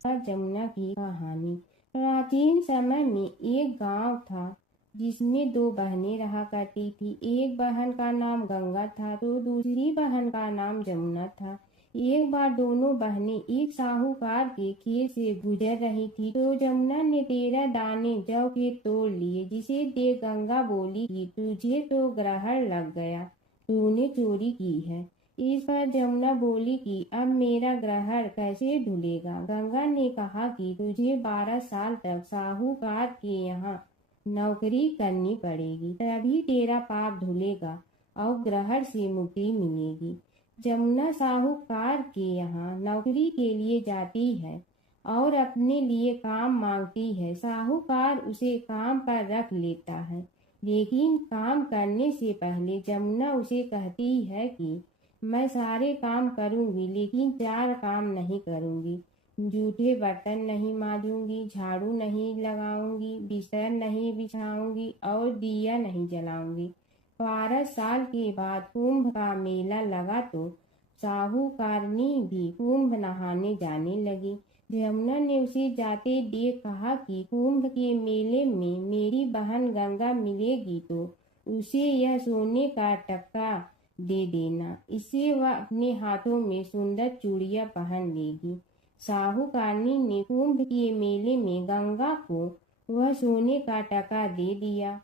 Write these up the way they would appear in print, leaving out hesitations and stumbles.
पर जमुना की कहानी। प्राचीन समय में एक गांव था जिसमें दो बहनें रहा करती थी। एक बहन का नाम गंगा था तो दूसरी बहन का नाम जमुना था। एक बार दोनों बहनें एक साहूकार के खेत से गुजर रही थी तो जमुना ने 13 दाने जौ के तोड़ लिए, जिसे देख गंगा बोली कि तुझे तो ग्रहण लग गया, तूने चोरी की है। इस पर जमुना बोली कि अब मेरा ग्रहण कैसे धुलेगा। गंगा ने कहा कि तुझे 12 साल तक साहूकार के यहाँ नौकरी करनी पड़ेगी, तभी तेरा पाप धुलेगा और ग्रहण से मुक्ति मिलेगी। जमुना साहूकार के यहाँ नौकरी के लिए जाती है और अपने लिए काम मांगती है। साहूकार उसे काम पर रख लेता है, लेकिन काम करने से पहले जमुना उसे कहती है कि मैं सारे काम करूंगी लेकिन 4 काम नहीं करूंगी। जूठे बर्तन नहीं मांजूंगी, झाड़ू नहीं लगाऊंगी, बिस्तर नहीं बिछाऊंगी और दिया नहीं जलाऊंगी। 12 साल के बाद कुंभ का मेला लगा तो साहूकारनी भी कुंभ नहाने जाने लगी। जमुना ने उसे जाते देख कहा कि कुंभ के मेले में मेरी बहन गंगा मिलेगी तो उसे यह सोने का टक्का दे देना, इससे वह अपने हाथों में सुंदर चूड़ियां पहन लेगी। साहूकारनी ने कुंभ के मेले में गंगा को वह सोने का टका दे दिया।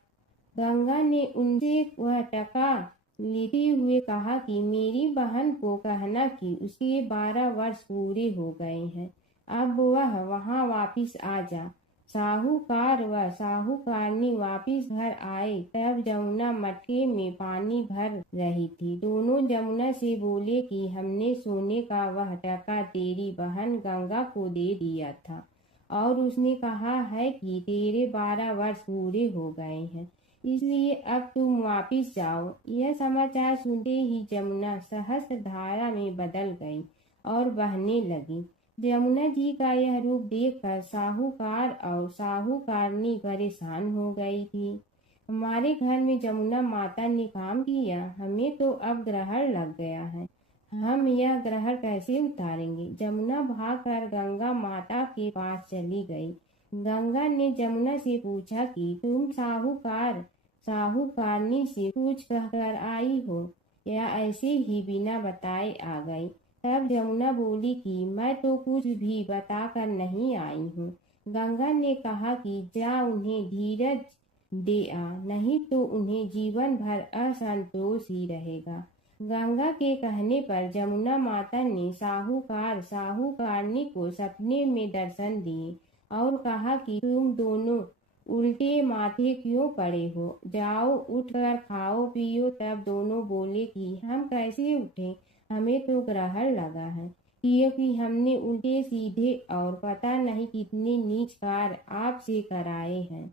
गंगा ने उनसे वह टका लेते हुए कहा कि मेरी बहन को कहना कि उसके 12 वर्ष पूरे हो गए हैं, अब वह वहां वापिस आ जा। साहूकार व साहूकारनी वापिस घर आए तब जमुना मटके में पानी भर रही थी। दोनों जमुना से बोले कि हमने सोने का वह टका तेरी बहन गंगा को दे दिया था और उसने कहा है कि तेरे 12 वर्ष पूरे हो गए हैं, इसलिए अब तुम वापिस जाओ। यह समाचार सुनते ही जमुना सहस्त्र धारा में बदल गई और बहने लगी। जमुना जी का यह रूप देखकर साहूकार और साहूकारनी परेशान हो गई थी। हमारे घर में जमुना माता ने काम किया, हमें तो अब ग्रहण लग गया है, हम यह ग्रहण कैसे उतारेंगे। जमुना भागकर गंगा माता के पास चली गई। गंगा ने जमुना से पूछा कि तुम साहूकार साहूकारनी से कुछ कहकर आई हो या ऐसे ही बिना बताए आ गई। तब जमुना बोली कि मैं तो कुछ भी बताकर नहीं आई हूँ। गंगा ने कहा कि जा उन्हें धीरज दे आ, नहीं तो उन्हें जीवन भर असंतोष ही रहेगा। गंगा के कहने पर जमुना माता ने साहूकार साहूकारनी को सपने में दर्शन दिए और कहा कि तुम दोनों उल्टे माथे क्यों पड़े हो, जाओ उठकर खाओ पियो। तब दोनों बोले कि हम कैसे उठें, हमें तो ग्रहण लगा है, क्योंकि हमने उल्टे सीधे और पता नहीं कितने नीच कार्य आपसे कराए हैं।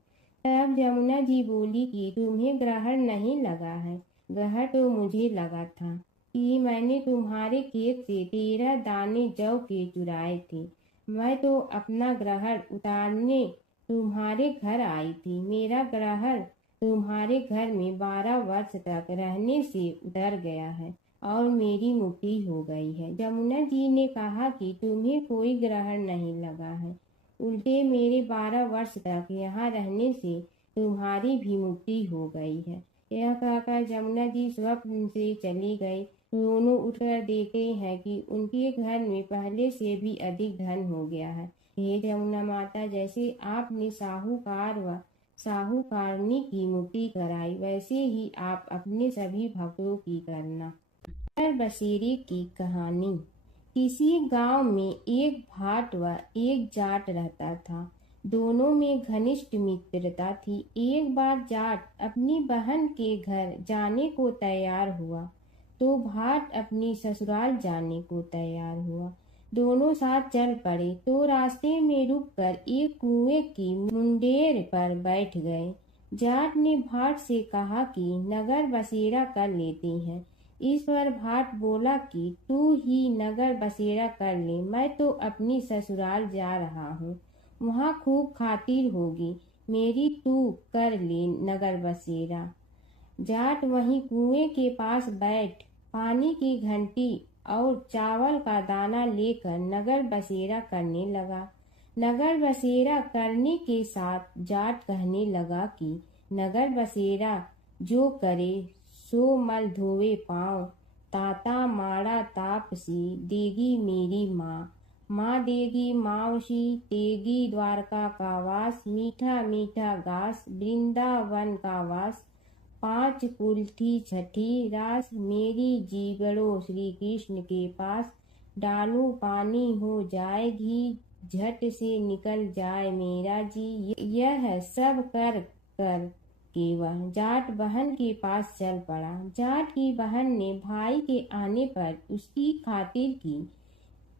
तब जमुना जी बोली कि तुम्हें ग्रहण नहीं लगा है, ग्रहण तो मुझे लगा था कि मैंने तुम्हारे खेत से 13 दाने जौ के चुराए थे। मैं तो अपना ग्रहण उतारने तुम्हारे घर आई थी। मेरा ग्रहण तुम्हारे घर में 12 वर्ष तक रहने से उतर गया है और मेरी मुक्ति हो गई है। जमुना जी ने कहा कि तुम्हें कोई ग्रहण नहीं लगा है, उल्टे मेरे 12 वर्ष तक यहाँ रहने से तुम्हारी भी मुक्ति हो गई है। यह कहकर जमुना जी स्वप्न से चली गई। दोनों उठकर देखते हैं कि उनके घर में पहले से भी अधिक धन हो गया है। हे जमुना माता, जैसे आपने साहूकार व साहूकारनी की मुक्ति कराई, वैसे ही आप अपने सभी भक्तों की करना। बसेरे की कहानी। किसी गांव में एक भाट व एक जाट रहता था। दोनों में घनिष्ठ मित्रता थी। एक बार जाट अपनी बहन के घर जाने को तैयार हुआ तो भाट अपनी ससुराल जाने को तैयार हुआ। दोनों साथ चल पड़े तो रास्ते में रुककर एक कुएं की मुंडेर पर बैठ गए। जाट ने भाट से कहा कि नगर बसेरा कर लेते हैं। इस पर भाट बोला कि तू ही नगर बसेरा कर ले, मैं तो अपनी ससुराल जा रहा हूँ, वहाँ खूब खातिर होगी मेरी, तू कर ले नगर बसेरा। जाट वहीं कुएं के पास बैठ पानी की घंटी और चावल का दाना लेकर नगर बसेरा करने लगा। नगर बसेरा करने के साथ जाट कहने लगा कि नगर बसेरा जो करे सो मल धोवे पाँव, ताता माड़ा तापसी देगी मेरी माँ। माँ देगी मावशी देगी द्वारका का वास, मीठा मीठा घास वृंदावन का वास। 5 कुल्थी छठी रास मेरी जीवड़ो श्री कृष्ण के पास। डालू पानी हो जाए घी झट से निकल जाए मेरा जी। यह सब कर कर के वह जाट बहन के पास चल पड़ा। जाट की बहन ने भाई के आने पर उसकी खातिर की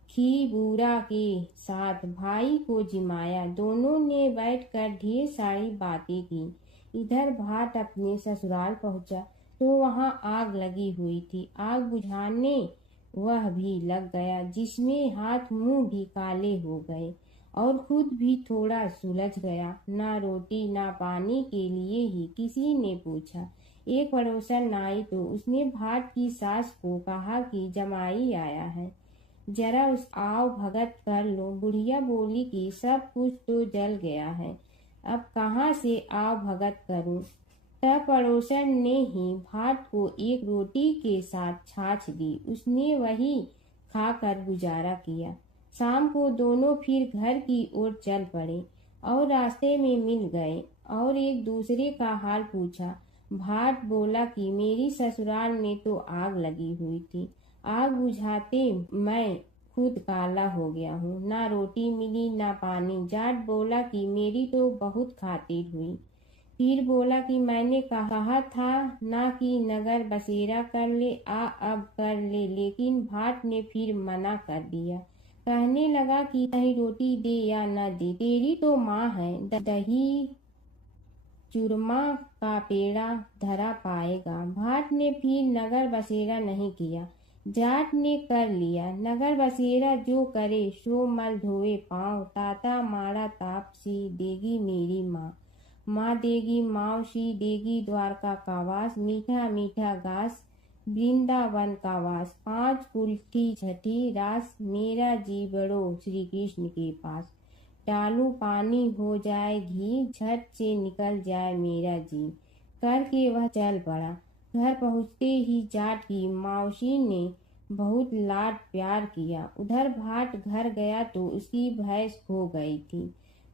खी बूरा के साथ भाई को जिमाया। दोनों ने बैठकर ढेर सारी बातें की। इधर भाट अपने ससुराल पहुंचा तो वहां आग लगी हुई थी। आग बुझाने वह भी लग गया, जिसमें हाथ मुंह भी काले हो गए और खुद भी थोड़ा सुलझ गया। ना रोटी ना पानी के लिए ही किसी ने पूछा। एक पड़ोसन आई तो उसने भाट की सास को कहा कि जमाई आया है, जरा उस आओ भगत कर लो। बुढ़िया बोली कि सब कुछ तो जल गया है, अब कहाँ से आओ भगत करूं। तब पड़ोसन ने ही भाट को एक रोटी के साथ छाछ दी। उसने वही खाकर गुजारा किया। शाम को दोनों फिर घर की ओर चल पड़े और रास्ते में मिल गए और एक दूसरे का हाल पूछा। भाट बोला कि मेरी ससुराल में तो आग लगी हुई थी, आग बुझाते मैं खुद काला हो गया हूँ, ना रोटी मिली ना पानी। जाट बोला कि मेरी तो बहुत खातिर हुई। फिर बोला कि मैंने कहा था ना कि नगर बसेरा कर ले, अब कर ले। लेकिन भाट ने फिर मना कर दिया। कहने लगा कि चाहे रोटी दे या न दे, तेरी तो माँ है, दही चूरमा का पेड़ा धरा पाएगा। भाट ने फिर नगर बसेरा नहीं किया। जाट ने कर लिया नगर बसेरा, जो करे सो मल धोए पाँव, ताता माड़ा तापसी देगी मेरी माँ। माँ देगी मावशी देगी द्वारका का वास, मीठा मीठा घास वृंदावन का वास। 5 कुल्थी छठी रास मेरा जीवड़ो श्री कृष्ण के पास। डालू पानी हो जाए घी झट से निकल जाए मेरा जी। करके वह चल पड़ा। घर पहुँचते ही जाट की मावशी ने बहुत लाड प्यार किया। उधर भाट घर गया तो उसकी भैंस खो गई थी।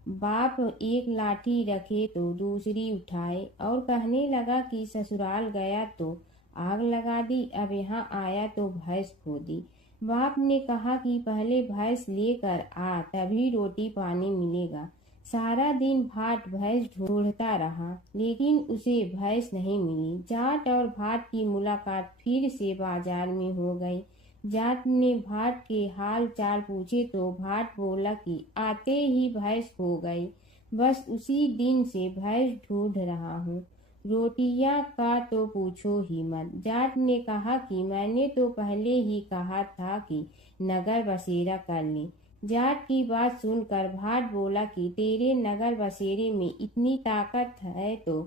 बाप एक लाठी रखे तो दूसरी उठाए और कहने लगा कि ससुराल गया तो आग लगा दी, अब यहाँ आया तो भैंस खो दी। बाप ने कहा कि पहले भैंस लेकर आ, तभी रोटी पानी मिलेगा। सारा दिन भाट भैंस ढूंढता रहा, लेकिन उसे भैंस नहीं मिली। जाट और भाट की मुलाकात फिर से बाजार में हो गई। जाट ने भाट के हाल चाल पूछे तो भाट बोला कि आते ही भैंस खो गई, बस उसी दिन से भैंस ढूंढ रहा हूँ। रोटियां का तो पूछो ही मत। जाट ने कहा कि मैंने तो पहले ही कहा था कि नगर बसेरा कर ले। जाट की बात सुनकर भाट बोला कि तेरे नगर बसेरे में इतनी ताकत है तो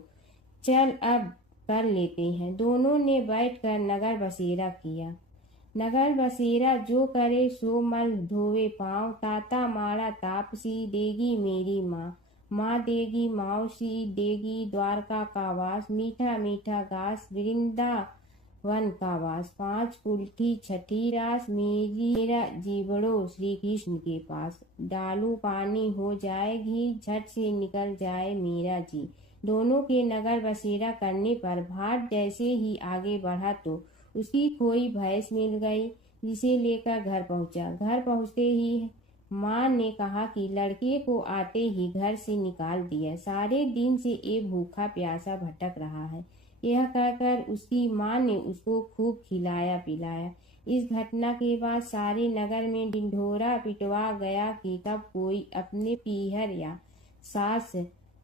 चल अब कर लेते हैं। दोनों ने बैठकर नगर बसेरा किया। नगर बसेरा जो करे सो मल धोवे पाँव, ताता माड़ा तापसी देगी मेरी माँ। माँ देगी मावशी देगी द्वारका का वास, मीठा मीठा घास वृंदावन का वास। 5 कुल्थी छठी रास मेरा जीवड़ो श्री कृष्ण के पास। डालू पानी हो जाए घी झट से निकल जाए मेरा जी। दोनों के नगर बसेरा करने पर भाट जैसे ही आगे बढ़ा तो उसकी खोई भैंस मिल गई, जिसे लेकर घर पहुंचा। घर पहुंचते ही माँ ने कहा कि लड़के को आते ही घर से निकाल दिया, सारे दिन से एक भूखा प्यासा भटक रहा है। यह कहकर उसकी माँ ने उसको खूब खिलाया पिलाया। इस घटना के बाद सारे नगर में ढिंढोरा पिटवा गया कि कब कोई अपने पीहर या सास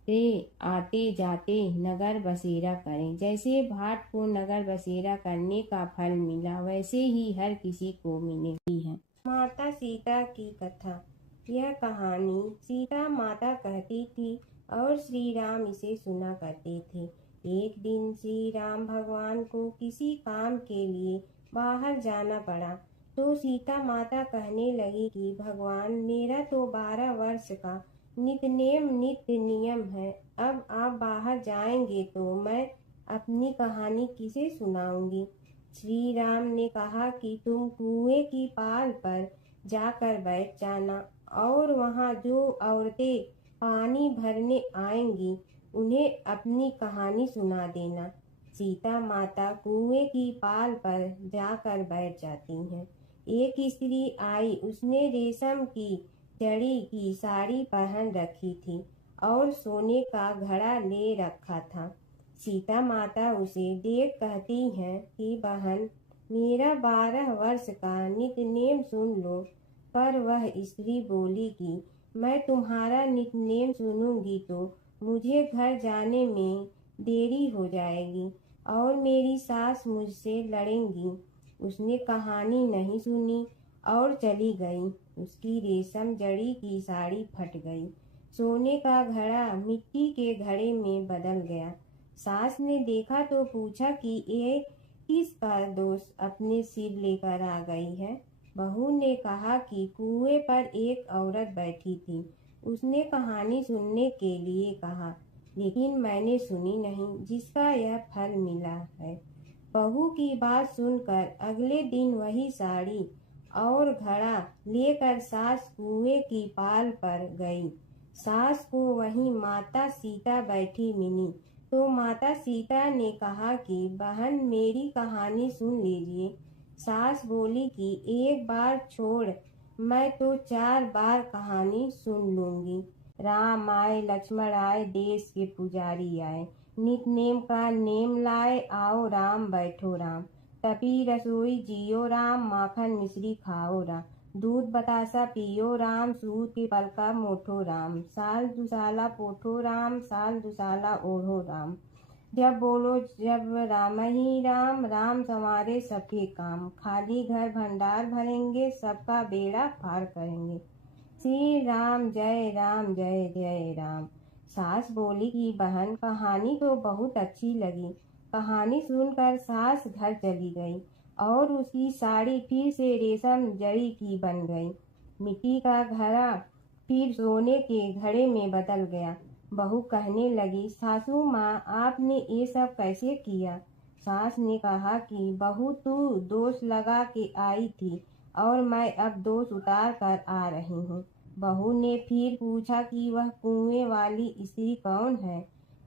से आते जाते नगर बसेरा करें। जैसे भाट को नगर बसेरा करने का फल मिला, वैसे ही हर किसी को मिलती है। माता सीता की कथा। यह कहानी सीता माता कहती थी और श्री राम इसे सुना करते थे। एक दिन श्री राम भगवान को किसी काम के लिए बाहर जाना पड़ा तो सीता माता कहने लगी कि भगवान, मेरा तो 12 वर्ष का नित्य नियम है। अब आप बाहर जाएंगे तो मैं अपनी कहानी किसे सुनाऊंगी। श्री राम ने कहा कि तुम कुएं की पाल पर जाकर बैठ जाना और वहां जो औरतें पानी भरने आएंगी उन्हें अपनी कहानी सुना देना। सीता माता कुएं की पाल पर जाकर बैठ जाती हैं। एक स्त्री आई, उसने रेशम की जड़ी की साड़ी पहन रखी थी और सोने का घड़ा ले रखा था। सीता माता उसे देख कहती हैं कि बहन, मेरा 12 वर्ष का नित्यनेम सुन लो। पर वह स्त्री बोली कि मैं तुम्हारा नित्यनेम सुनूंगी तो मुझे घर जाने में देरी हो जाएगी और मेरी सास मुझसे लड़ेंगी। उसने कहानी नहीं सुनी और चली गई। उसकी रेशम जड़ी की साड़ी फट गई। सोने का घड़ा मिट्टी के घड़े में बदल गया। सास ने देखा तो पूछा कि ये किसका दोष अपने सिर लेकर आ गई है। बहू ने कहा कि कुएं पर एक औरत बैठी थी। उसने कहानी सुनने के लिए कहा, लेकिन मैंने सुनी नहीं, जिसका यह फल मिला है। बहू की बात सुनकर अगले दिन वही साड़ी और घड़ा लेकर सास कुएं की पाल पर गई। सास को वहीं माता सीता बैठी मिली तो माता सीता ने कहा कि बहन, मेरी कहानी सुन लीजिए। सास बोली कि एक बार छोड़, मैं तो 4 बार कहानी सुन लूंगी। राम आए, लक्ष्मण आए, देश के पुजारी आए, नित नेम का नेम लाए, आओ राम बैठो राम। तपी रसोई जियो राम, माखन मिश्री खाओ राम। दूध बतासा पियो राम, सूत के पलका मोठो राम। साल दुसाला पोठो राम, साल दुसाला ओढ़ो राम। जब बोलो जब राम ही राम, राम संवारे सबके काम। खाली घर भंडार भरेंगे, सबका बेड़ा पार करेंगे। श्री राम जय राम जय जय राम। सास बोली कि बहन, कहानी तो बहुत अच्छी लगी। कहानी सुनकर सास घर चली गई और उसकी साड़ी फिर से रेशम जड़ी की बन गई। मिट्टी का घड़ा फिर सोने के घड़े में बदल गया। बहू कहने लगी, सासू माँ, आपने ये सब कैसे किया। सास ने कहा कि बहू, तू दोष लगा के आई थी और मैं अब दोष उतार कर आ रही हूँ। बहू ने फिर पूछा कि वह कुएं वाली स्त्री कौन है।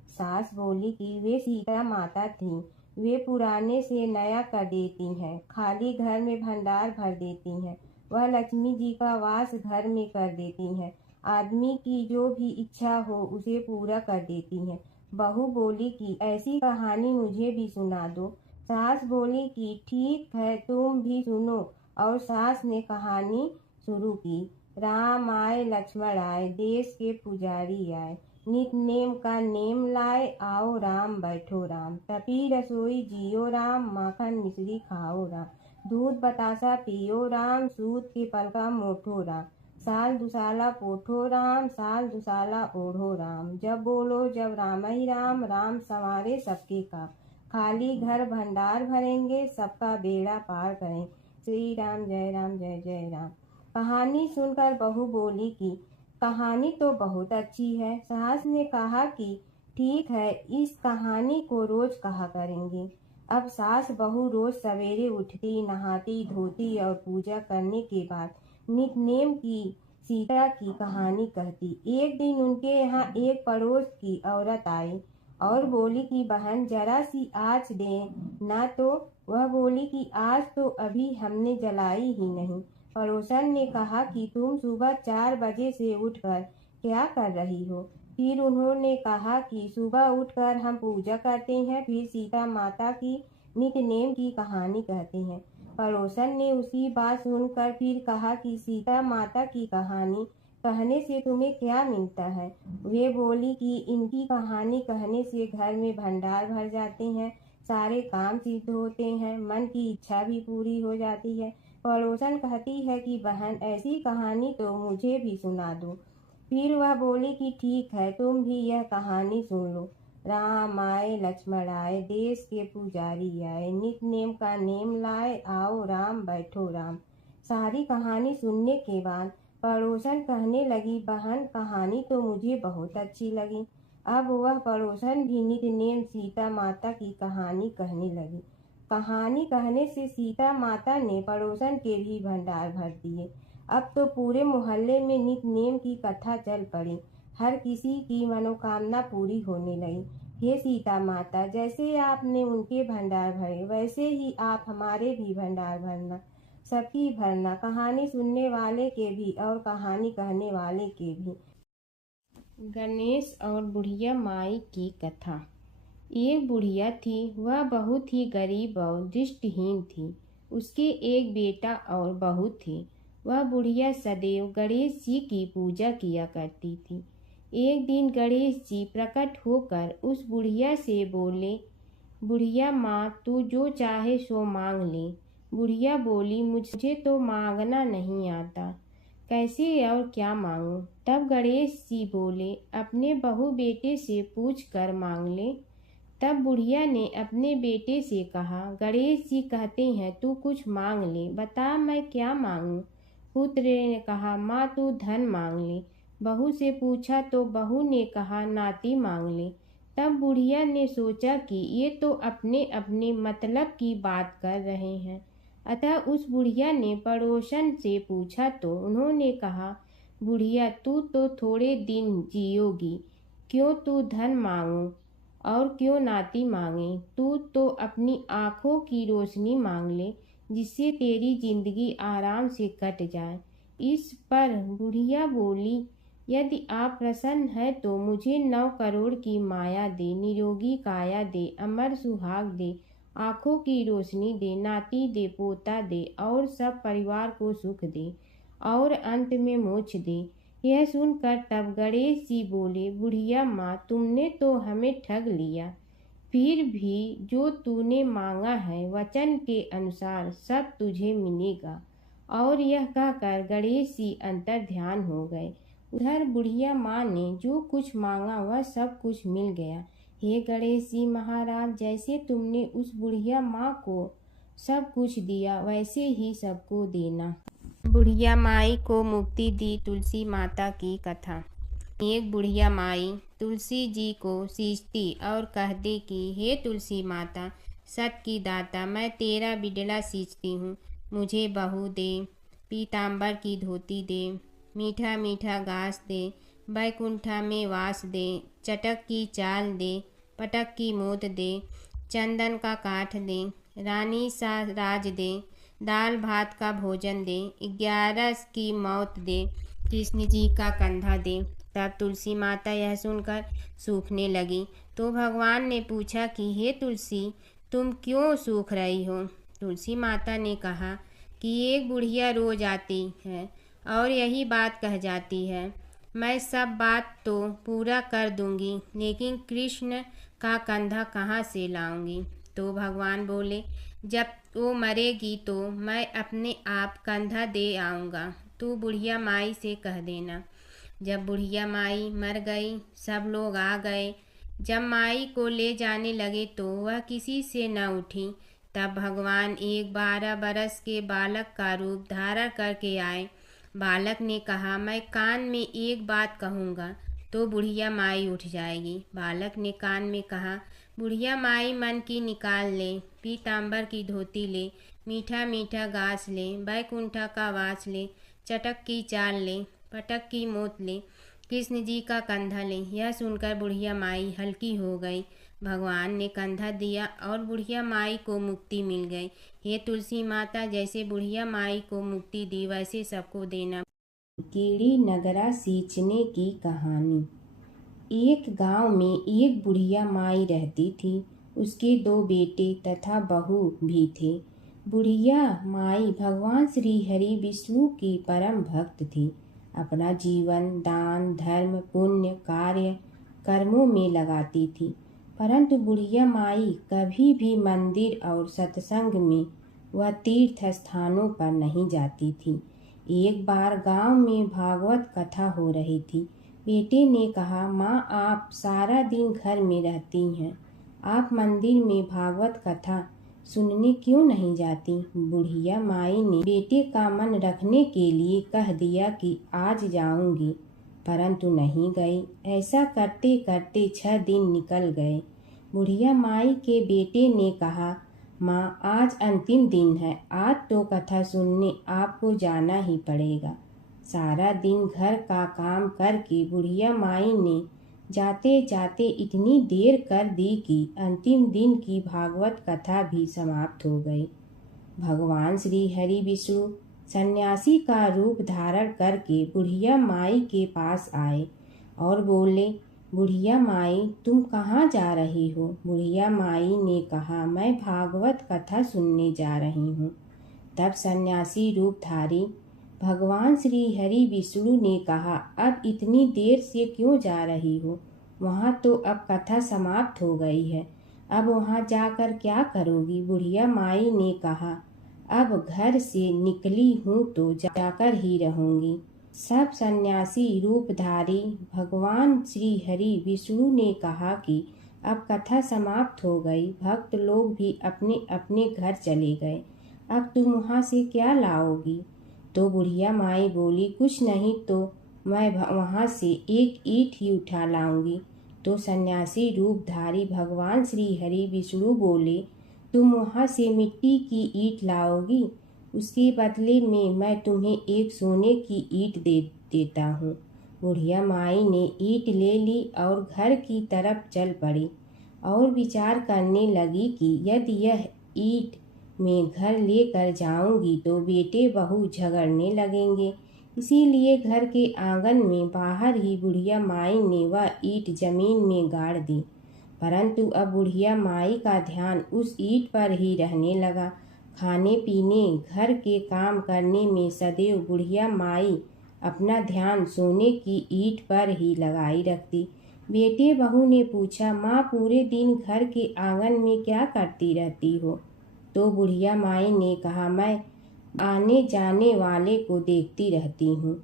सास बोली कि वे सीता माता थी। वे पुराने से नया कर देती हैं, खाली घर में भंडार भर देती हैं। वह लक्ष्मी जी का वास घर में कर देती हैं। आदमी की जो भी इच्छा हो उसे पूरा कर देती हैं। बहू बोली कि ऐसी कहानी मुझे भी सुना दो। सास बोली कि ठीक है, तुम भी सुनो। और सास ने कहानी शुरू की। राम आए, लक्ष्मण आए, देश के पुजारी आए, नित नेम का नेम लाए, आओ राम बैठो राम। तपी रसोई जियो राम, माखन मिश्री खाओ राम। दूध बतासा पियो राम, सूत के पलका मोठो राम। साल दुसाला पोठो राम, साल दुसाला ओढ़ो राम। जब बोलो जब राम ही राम, राम संवारे सबके काम। खाली घर भंडार भरेंगे, सबका बेड़ा पार करें। श्री राम जय जय राम। कहानी सुनकर बहू बोली कि कहानी तो बहुत अच्छी है। सास ने कहा कि ठीक है, इस कहानी को रोज कहा करेंगे। अब सास बहू रोज सवेरे उठती, नहाती धोती और पूजा करने के बाद नित नेम की सीता की कहानी कहती। एक दिन उनके यहाँ एक पड़ोस की औरत आई और बोली कि बहन, जरा सी आँच दे ना। तो वह बोली कि आज तो अभी हमने जलाई ही नहीं। पड़ोसन ने कहा कि तुम सुबह 4 बजे से उठकर क्या कर रही हो। फिर उन्होंने कहा कि सुबह उठकर हम पूजा करते हैं, फिर सीता माता की नित्य नेम की कहानी कहते हैं। पड़ोसन ने उसकी बात सुनकर फिर कहा कि सीता माता की कहानी कहने से तुम्हें क्या मिलता है। वे बोली कि इनकी कहानी कहने से घर में भंडार भर जाते हैं, सारे काम सिद्ध होते हैं, मन की इच्छा भी पूरी हो जाती है। पड़ोसन कहती है कि बहन, ऐसी कहानी तो मुझे भी सुना दो। फिर वह बोली कि ठीक है, तुम भी यह कहानी सुन लो। राम आए, लक्ष्मण आए, देश के पुजारी आए, नित नेम का नेम लाए, आओ राम बैठो राम। सारी कहानी सुनने के बाद पड़ोसन कहने लगी, बहन कहानी तो मुझे बहुत अच्छी लगी। अब वह पड़ोसन भी नित्य सीता माता की कहानी कहने लगी। कहानी कहने से सीता माता ने पड़ोसन के भी भंडार भर दिए। अब तो पूरे मोहल्ले में नित नेम की कथा चल पड़ी। हर किसी की मनोकामना पूरी होने लगी। हे सीता माता, जैसे आपने उनके भंडार भरे वैसे ही आप हमारे भी भंडार भरना, सबकी भरना, कहानी सुनने वाले के भी और कहानी कहने वाले के भी। गणेश और बुढ़िया माई की कथा। एक बुढ़िया थी, वह बहुत ही गरीब और दृष्टिहीन थी। उसके एक बेटा और बहू थे। वह बुढ़िया सदैव गणेश जी की पूजा किया करती थी। एक दिन गणेश जी प्रकट होकर उस बुढ़िया से बोले, बुढ़िया माँ, तू जो चाहे सो मांग ले। बुढ़िया बोली, मुझे तो मांगना नहीं आता, कैसे और क्या मांगूं? तब गणेश जी बोले, अपने बहू बेटे से पूछ कर मांग ले। तब बुढ़िया ने अपने बेटे से कहा, गणेश जी कहते हैं तू कुछ मांग ले, बता मैं क्या मांगूं? पुत्र ने कहा, माँ तू धन मांग ले। बहू से पूछा तो बहू ने कहा, नाती मांग ले। तब बुढ़िया ने सोचा कि ये तो अपने अपने मतलब की बात कर रहे हैं। अतः उस बुढ़िया ने पड़ोसन से पूछा तो उन्होंने कहा, बुढ़िया तू तो थोड़े दिन जियोगी, क्यों तू धन मांगो और क्यों नाती मांगे? तू तो अपनी आँखों की रोशनी मांग ले, जिससे तेरी जिंदगी आराम से कट जाए। इस पर बुढ़िया बोली, यदि आप प्रसन्न है तो मुझे 9 करोड़ की माया दे, निरोगी काया दे, अमर सुहाग दे, आँखों की रोशनी दे, नाती दे, पोता दे और सब परिवार को सुख दे और अंत में मोक्ष दे। यह सुनकर तब गणेश जी बोले, बुढ़िया माँ, तुमने तो हमें ठग लिया। फिर भी जो तूने मांगा है वचन के अनुसार सब तुझे मिलेगा। और यह कहकर गणेश जी अंतर ध्यान हो गए। उधर बुढ़िया माँ ने जो कुछ मांगा वह सब कुछ मिल गया। हे गणेश जी महाराज, जैसे तुमने उस बुढ़िया माँ को सब कुछ दिया वैसे ही सबको देना। बुढ़िया माई को मुक्ति दी तुलसी माता की कथा। एक बुढ़िया माई तुलसी जी को सींचती और कहती कि हे तुलसी माता, सत की दाता, मैं तेरा बिडला सींचती हूँ, मुझे बहू दे, पीताम्बर की धोती दे, मीठा मीठा घास दे, बैकुंठा में वास दे, चटक की चाल दे, पटक की मोत दे, चंदन का काठ दे, रानी सा राज दे, दाल भात का भोजन दे, 11 की मौत दे, कृष्ण जी का कंधा दे। तब तुलसी माता यह सुनकर सूखने लगी। तो भगवान ने पूछा कि हे तुलसी, तुम क्यों सूख रही हो? तुलसी माता ने कहा कि एक बुढ़िया रोज आती है और यही बात कह जाती है, मैं सब बात तो पूरा कर दूंगी, लेकिन कृष्ण का कंधा कहाँ से लाऊंगी? तो भगवान बोले, जब वो मरेगी तो मैं अपने आप कंधा दे आऊँगा, तू बुढ़िया माई से कह देना। जब बुढ़िया माई मर गई, सब लोग आ गए। जब माई को ले जाने लगे तो वह किसी से न उठी। तब भगवान एक 12 बरस के बालक का रूप धारण करके आए। बालक ने कहा, मैं कान में एक बात कहूँगा तो बुढ़िया माई उठ जाएगी। बालक ने कान में कहा, बुढ़िया माई मन की निकाल ले, पीताम्बर की धोती ले, मीठा मीठा घास ले, बैकुंठा का वास ले, चटक की चाल ले, पटक की मोत ले, कृष्ण जी का कंधा ले। यह सुनकर बुढ़िया माई हल्की हो गई। भगवान ने कंधा दिया और बुढ़िया माई को मुक्ति मिल गई। हे तुलसी माता, जैसे बुढ़िया माई को मुक्ति दी वैसे सबको देना। कीड़ी नगरा सींचने की कहानी। एक गांव में एक बुढ़िया माई रहती थी। उसके 2 बेटे तथा बहू भी थे। बुढ़िया माई भगवान श्री हरि विष्णु की परम भक्त थी। अपना जीवन दान धर्म पुण्य कार्य कर्मों में लगाती थी। परंतु बुढ़िया माई कभी भी मंदिर और सत्संग में व तीर्थ स्थानों पर नहीं जाती थी। एक बार गांव में भागवत कथा हो रही थी। बेटे ने कहा, माँ आप सारा दिन घर में रहती हैं, आप मंदिर में भागवत कथा सुनने क्यों नहीं जाती? बुढ़िया माई ने बेटे का मन रखने के लिए कह दिया कि आज जाऊंगी, परंतु नहीं गई। ऐसा करते करते 6 दिन निकल गए। बुढ़िया माई के बेटे ने कहा, माँ आज अंतिम दिन है, आज तो कथा सुनने आपको जाना ही पड़ेगा। सारा दिन घर का काम करके बुढ़िया माई ने जाते जाते इतनी देर कर दी कि अंतिम दिन की भागवत कथा भी समाप्त हो गई। भगवान श्री हरि विष्णु सन्यासी का रूप धारण करके बुढ़िया माई के पास आए और बोले, बुढ़िया माई तुम कहाँ जा रही हो? बुढ़िया माई ने कहा, मैं भागवत कथा सुनने जा रही हूँ। तब सन्यासी रूपधारी भगवान श्री हरि विष्णु ने कहा, अब इतनी देर से क्यों जा रही हो? वहाँ तो अब कथा समाप्त हो गई है, अब वहाँ जाकर क्या करोगी? बुढ़िया माई ने कहा, अब घर से निकली हूँ तो जाकर ही रहूंगी। सब सन्यासी रूपधारी भगवान श्री हरि विष्णु ने कहा कि अब कथा समाप्त हो गई, भक्त लोग भी अपने अपने घर चले गए, अब तुम वहाँ से क्या लाओगी? तो बुढ़िया माई बोली, कुछ नहीं तो मैं वहाँ से एक ईंट ही उठा लाऊंगी। तो सन्यासी रूपधारी भगवान श्री हरि विष्णु बोले, तुम वहाँ से मिट्टी की ईंट लाओगी, उसके बदले में मैं तुम्हें एक सोने की ईंट देता हूँ। बुढ़िया माई ने ईंट ले ली और घर की तरफ चल पड़ी और विचार करने लगी कि यदि यह ईंट मैं घर लेकर जाऊंगी तो बेटे बहू झगड़ने लगेंगे, इसीलिए घर के आंगन में बाहर ही बुढ़िया माई ने वह ईंट जमीन में गाड़ दी। परंतु अब बुढ़िया माई का ध्यान उस ईंट पर ही रहने लगा। खाने पीने घर के काम करने में सदैव बुढ़िया माई अपना ध्यान सोने की ईंट पर ही लगाई रखती। बेटे बहू ने पूछा, माँ पूरे दिन घर के आंगन में क्या करती रहती हो? तो बुढ़िया माई ने कहा, मैं आने जाने वाले को देखती रहती हूँ।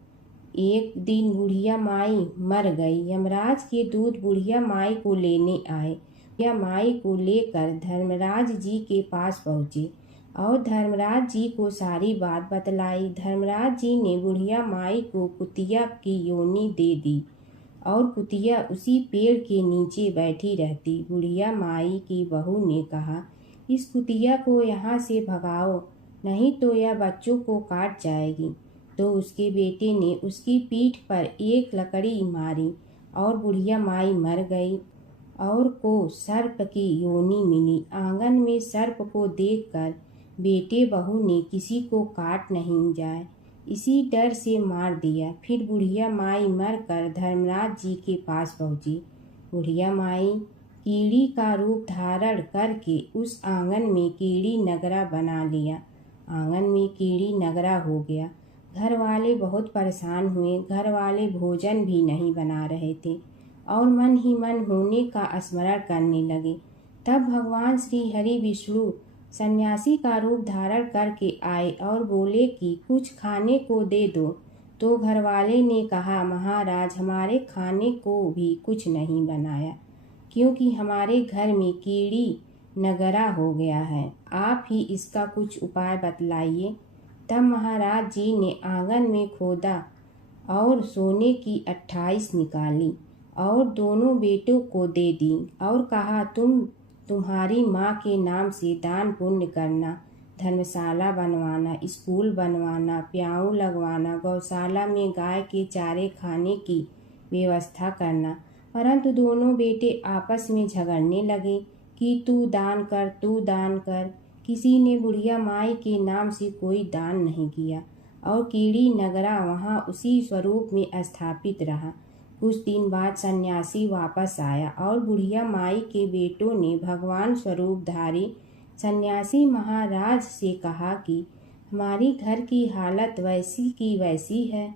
एक दिन बुढ़िया माई मर गई। यमराज के दूत बुढ़िया माई को लेने आए। बुढ़िया माई को लेकर धर्मराज जी के पास पहुँचे और धर्मराज जी को सारी बात बतलाई। धर्मराज जी ने बुढ़िया माई को कुतिया की योनि दे दी और कुतिया उसी पेड़ के नीचे बैठी रहती। बुढ़िया माई की बहू ने कहा, इस कुतिया को यहाँ से भगाओ, नहीं तो यह बच्चों को काट जाएगी। तो उसके बेटे ने उसकी पीठ पर एक लकड़ी मारी और बुढ़िया माई मर गई और को सर्प की योनि मिली। आंगन में सर्प को देखकर बेटे बहू ने किसी को काट नहीं जाए इसी डर से मार दिया। फिर बुढ़िया माई मरकर धर्मराज जी के पास पहुंची। बुढ़िया माई कीड़ी का रूप धारण करके उस आंगन में कीड़ी नगरा बना लिया। आंगन में कीड़ी नगरा हो गया। घर वाले बहुत परेशान हुए। घर वाले भोजन भी नहीं बना रहे थे और मन ही मन होने का स्मरण करने लगे। तब भगवान श्री हरि विष्णु सन्यासी का रूप धारण करके आए और बोले कि कुछ खाने को दे दो। तो घर वाले ने कहा, महाराज हमारे खाने को भी कुछ नहीं बनाया, क्योंकि हमारे घर में कीड़ी नगरा हो गया है, आप ही इसका कुछ उपाय बतलाइए। तब महाराज जी ने आंगन में खोदा और सोने की 28 निकाली और दोनों बेटों को दे दी और कहा, तुम्हारी माँ के नाम से दान पुण्य करना, धर्मशाला बनवाना, स्कूल बनवाना, प्याऊ लगवाना, गौशाला में गाय के चारे खाने की व्यवस्था करना। परंतु दोनों बेटे आपस में झगड़ने लगे कि तू दान कर, तू दान कर। किसी ने बुढ़िया माई के नाम से कोई दान नहीं किया और कीड़ी नगरा वहाँ उसी स्वरूप में स्थापित रहा। कुछ दिन बाद सन्यासी वापस आया और बुढ़िया माई के बेटों ने भगवान स्वरूपधारी सन्यासी महाराज से कहा कि हमारी घर की हालत वैसी की वैसी है,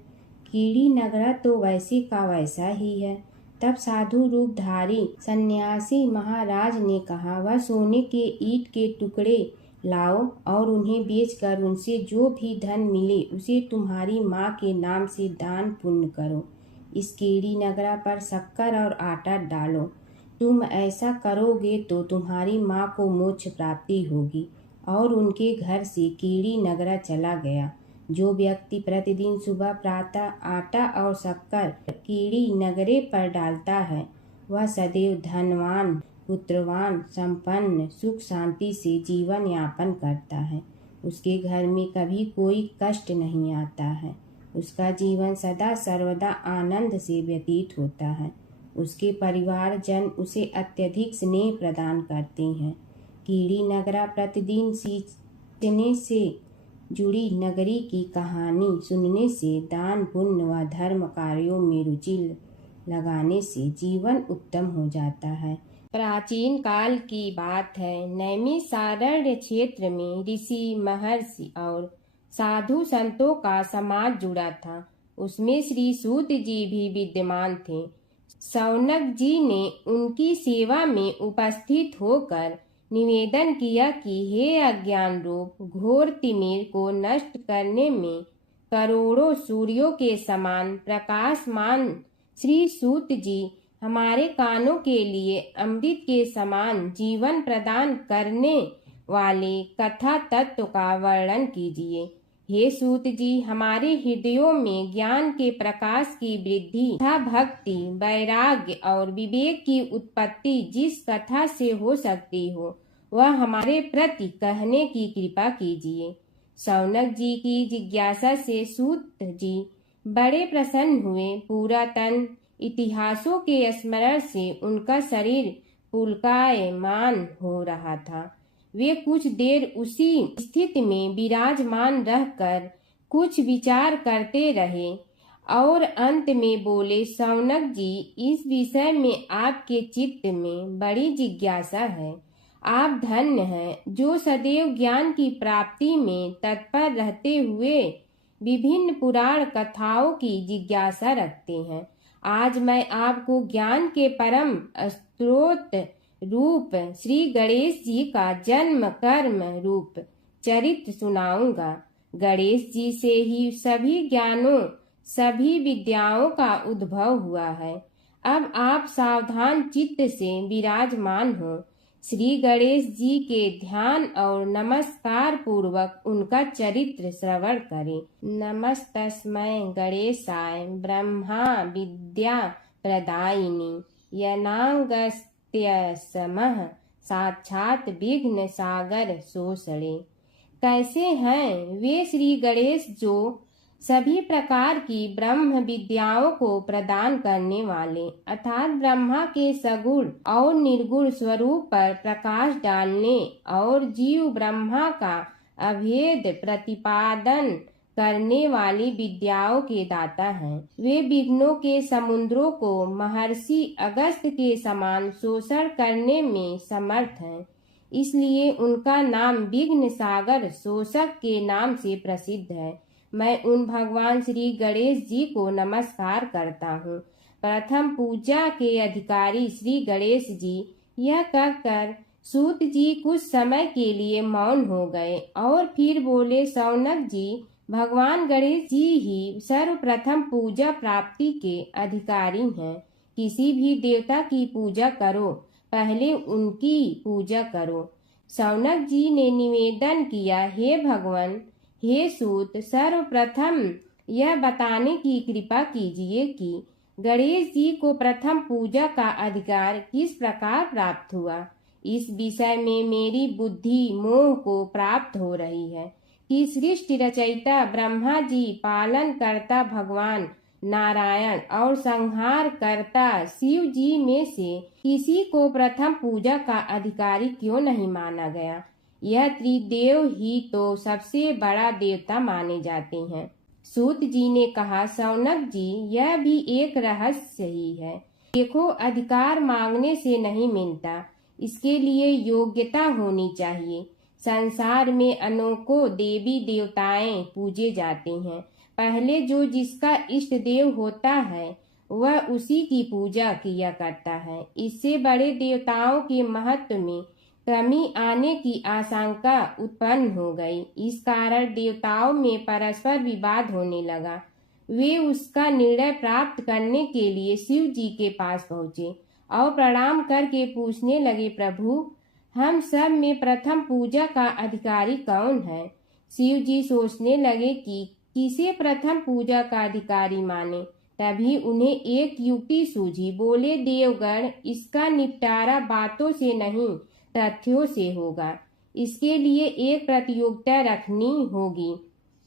कीड़ी नगरा तो वैसे का वैसा ही है। तब साधु रूपधारी सन्यासी महाराज ने कहा, वह सोने के ईंट के टुकड़े लाओ और उन्हें बेचकर उनसे जो भी धन मिले उसे तुम्हारी माँ के नाम से दान पुण्य करो। इस कीड़ी नगरा पर शक्कर और आटा डालो। तुम ऐसा करोगे तो तुम्हारी माँ को मोक्ष प्राप्ति होगी और उनके घर से कीड़ी नगरा चला गया। जो व्यक्ति प्रतिदिन सुबह प्रातः आटा और शक्कर कीड़ी नगरे पर डालता है, वह सदैव धनवान, पुत्रवान, संपन्न, सुख शांति से जीवन यापन करता है। उसके घर में कभी कोई कष्ट नहीं आता है। उसका जीवन सदा सर्वदा आनंद से व्यतीत होता है। उसके परिवारजन उसे अत्यधिक स्नेह प्रदान करते हैं। कीड़ी नगरा प्रतिदिन सींचने से जुड़ी नगरी की कहानी सुनने से, दान पुण्य व धर्म कार्यों में रुचि लगाने से जीवन उत्तम हो जाता है। प्राचीन काल की बात है। नैमिषारण्य क्षेत्र में ऋषि, महर्षि और साधु संतों का समाज जुड़ा था। उसमें श्री सूत जी भी विद्यमान थे। शौनक जी ने उनकी सेवा में उपस्थित होकर निवेदन किया कि हे अज्ञान रूप घोर तिमिर को नष्ट करने में करोड़ों सूर्यों के समान प्रकाशमान श्री सूत जी हमारे कानों के लिए अमृत के समान जीवन प्रदान करने वाले कथा तत्व का वर्णन कीजिए। हे सूत जी, हमारे हृदयों में ज्ञान के प्रकाश की वृद्धि तथा भक्ति, वैराग्य और विवेक की उत्पत्ति जिस कथा से हो सकती हो, वह हमारे प्रति कहने की कृपा कीजिए। शौनक जी की जिज्ञासा से सूत जी बड़े प्रसन्न हुए। पुरातन इतिहासों के स्मरण से उनका शरीर पुलकायमान हो रहा था। वे कुछ देर उसी स्थिति में विराजमान रहकर कुछ विचार करते रहे और अंत में बोले, शौनक जी, इस विषय में आपके चित्त में बड़ी जिज्ञासा है। आप धन्य हैं जो सदैव ज्ञान की प्राप्ति में तत्पर रहते हुए विभिन्न पुराण कथाओं की जिज्ञासा रखते हैं। आज मैं आपको ज्ञान के परम स्रोत रूप श्री गणेश जी का जन्म कर्म रूप चरित्र सुनाऊंगा। गणेश जी से ही सभी ज्ञानों, सभी विद्याओं का उद्भव हुआ है। अब आप सावधान चित्त से विराजमान हो। श्री गणेश जी के ध्यान और नमस्कार पूर्वक उनका चरित्र श्रवण करें। नमस्तस्मै गणेशाय ब्रह्मा विद्या प्रदायिनी यनागस्त्यसमः साक्षात विघ्न सागर सोषणे। कैसे हैं वे श्री गणेश जो सभी प्रकार की ब्रह्म विद्याओं को प्रदान करने वाले, अर्थात ब्रह्मा के सगुण और निर्गुण स्वरूप पर प्रकाश डालने और जीव ब्रह्मा का अभेद प्रतिपादन करने वाली विद्याओं के दाता हैं। वे विघ्नों के समुद्रों को महर्षि अगस्त्य के समान शोषण करने में समर्थ हैं। इसलिए उनका नाम विघ्न सागर शोषक के नाम से प्रसिद्ध है। मैं उन भगवान श्री गणेश जी को नमस्कार करता हूँ। प्रथम पूजा के अधिकारी श्री गणेश जी, यह कहकर सूत जी कुछ समय के लिए मौन हो गए और फिर बोले, शौनक जी, भगवान गणेश जी ही सर्वप्रथम पूजा प्राप्ति के अधिकारी हैं। किसी भी देवता की पूजा करो, पहले उनकी पूजा करो। शौनक जी ने निवेदन किया, हे भगवान, हे सूत, सर्वप्रथम यह बताने की कृपा कीजिए कि गणेश जी को प्रथम पूजा का अधिकार किस प्रकार प्राप्त हुआ। इस विषय में मेरी बुद्धि मोह को प्राप्त हो रही है कि सृष्टि रचयिता ब्रह्मा जी, पालन करता भगवान नारायण और संहार करता शिव जी में से किसी को प्रथम पूजा का अधिकारी क्यों नहीं माना गया। यह त्रिदेव ही तो सबसे बड़ा देवता माने जाते हैं। सूत जी ने कहा, शौनक जी, यह भी एक रहस्य ही है। देखो, अधिकार मांगने से नहीं मिलता, इसके लिए योग्यता होनी चाहिए। संसार में अनेकों देवी देवताएं पूजे जाते हैं। पहले जो जिसका इष्ट देव होता है वह उसी की पूजा किया करता है। इससे बड़े देवताओं के महत्व में कमी आने की आशंका उत्पन्न हो गई। इस कारण देवताओं में परस्पर विवाद होने लगा। वे उसका निर्णय प्राप्त करने के लिए शिव जी के पास पहुँचे और प्रणाम करके पूछने लगे, प्रभु, हम सब में प्रथम पूजा का अधिकारी कौन है? शिव जी सोचने लगे कि किसे प्रथम पूजा का अधिकारी माने। तभी उन्हें एक युक्ति सूझी। बोले, देवगण, इसका निपटारा बातों से नहीं तथ्यों से होगा। इसके लिए एक प्रतियोगिता रखनी होगी।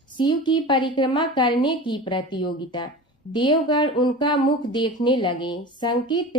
शिव की परिक्रमा करने की प्रतियोगिता। देवगण उनका मुख देखने लगे, शंकित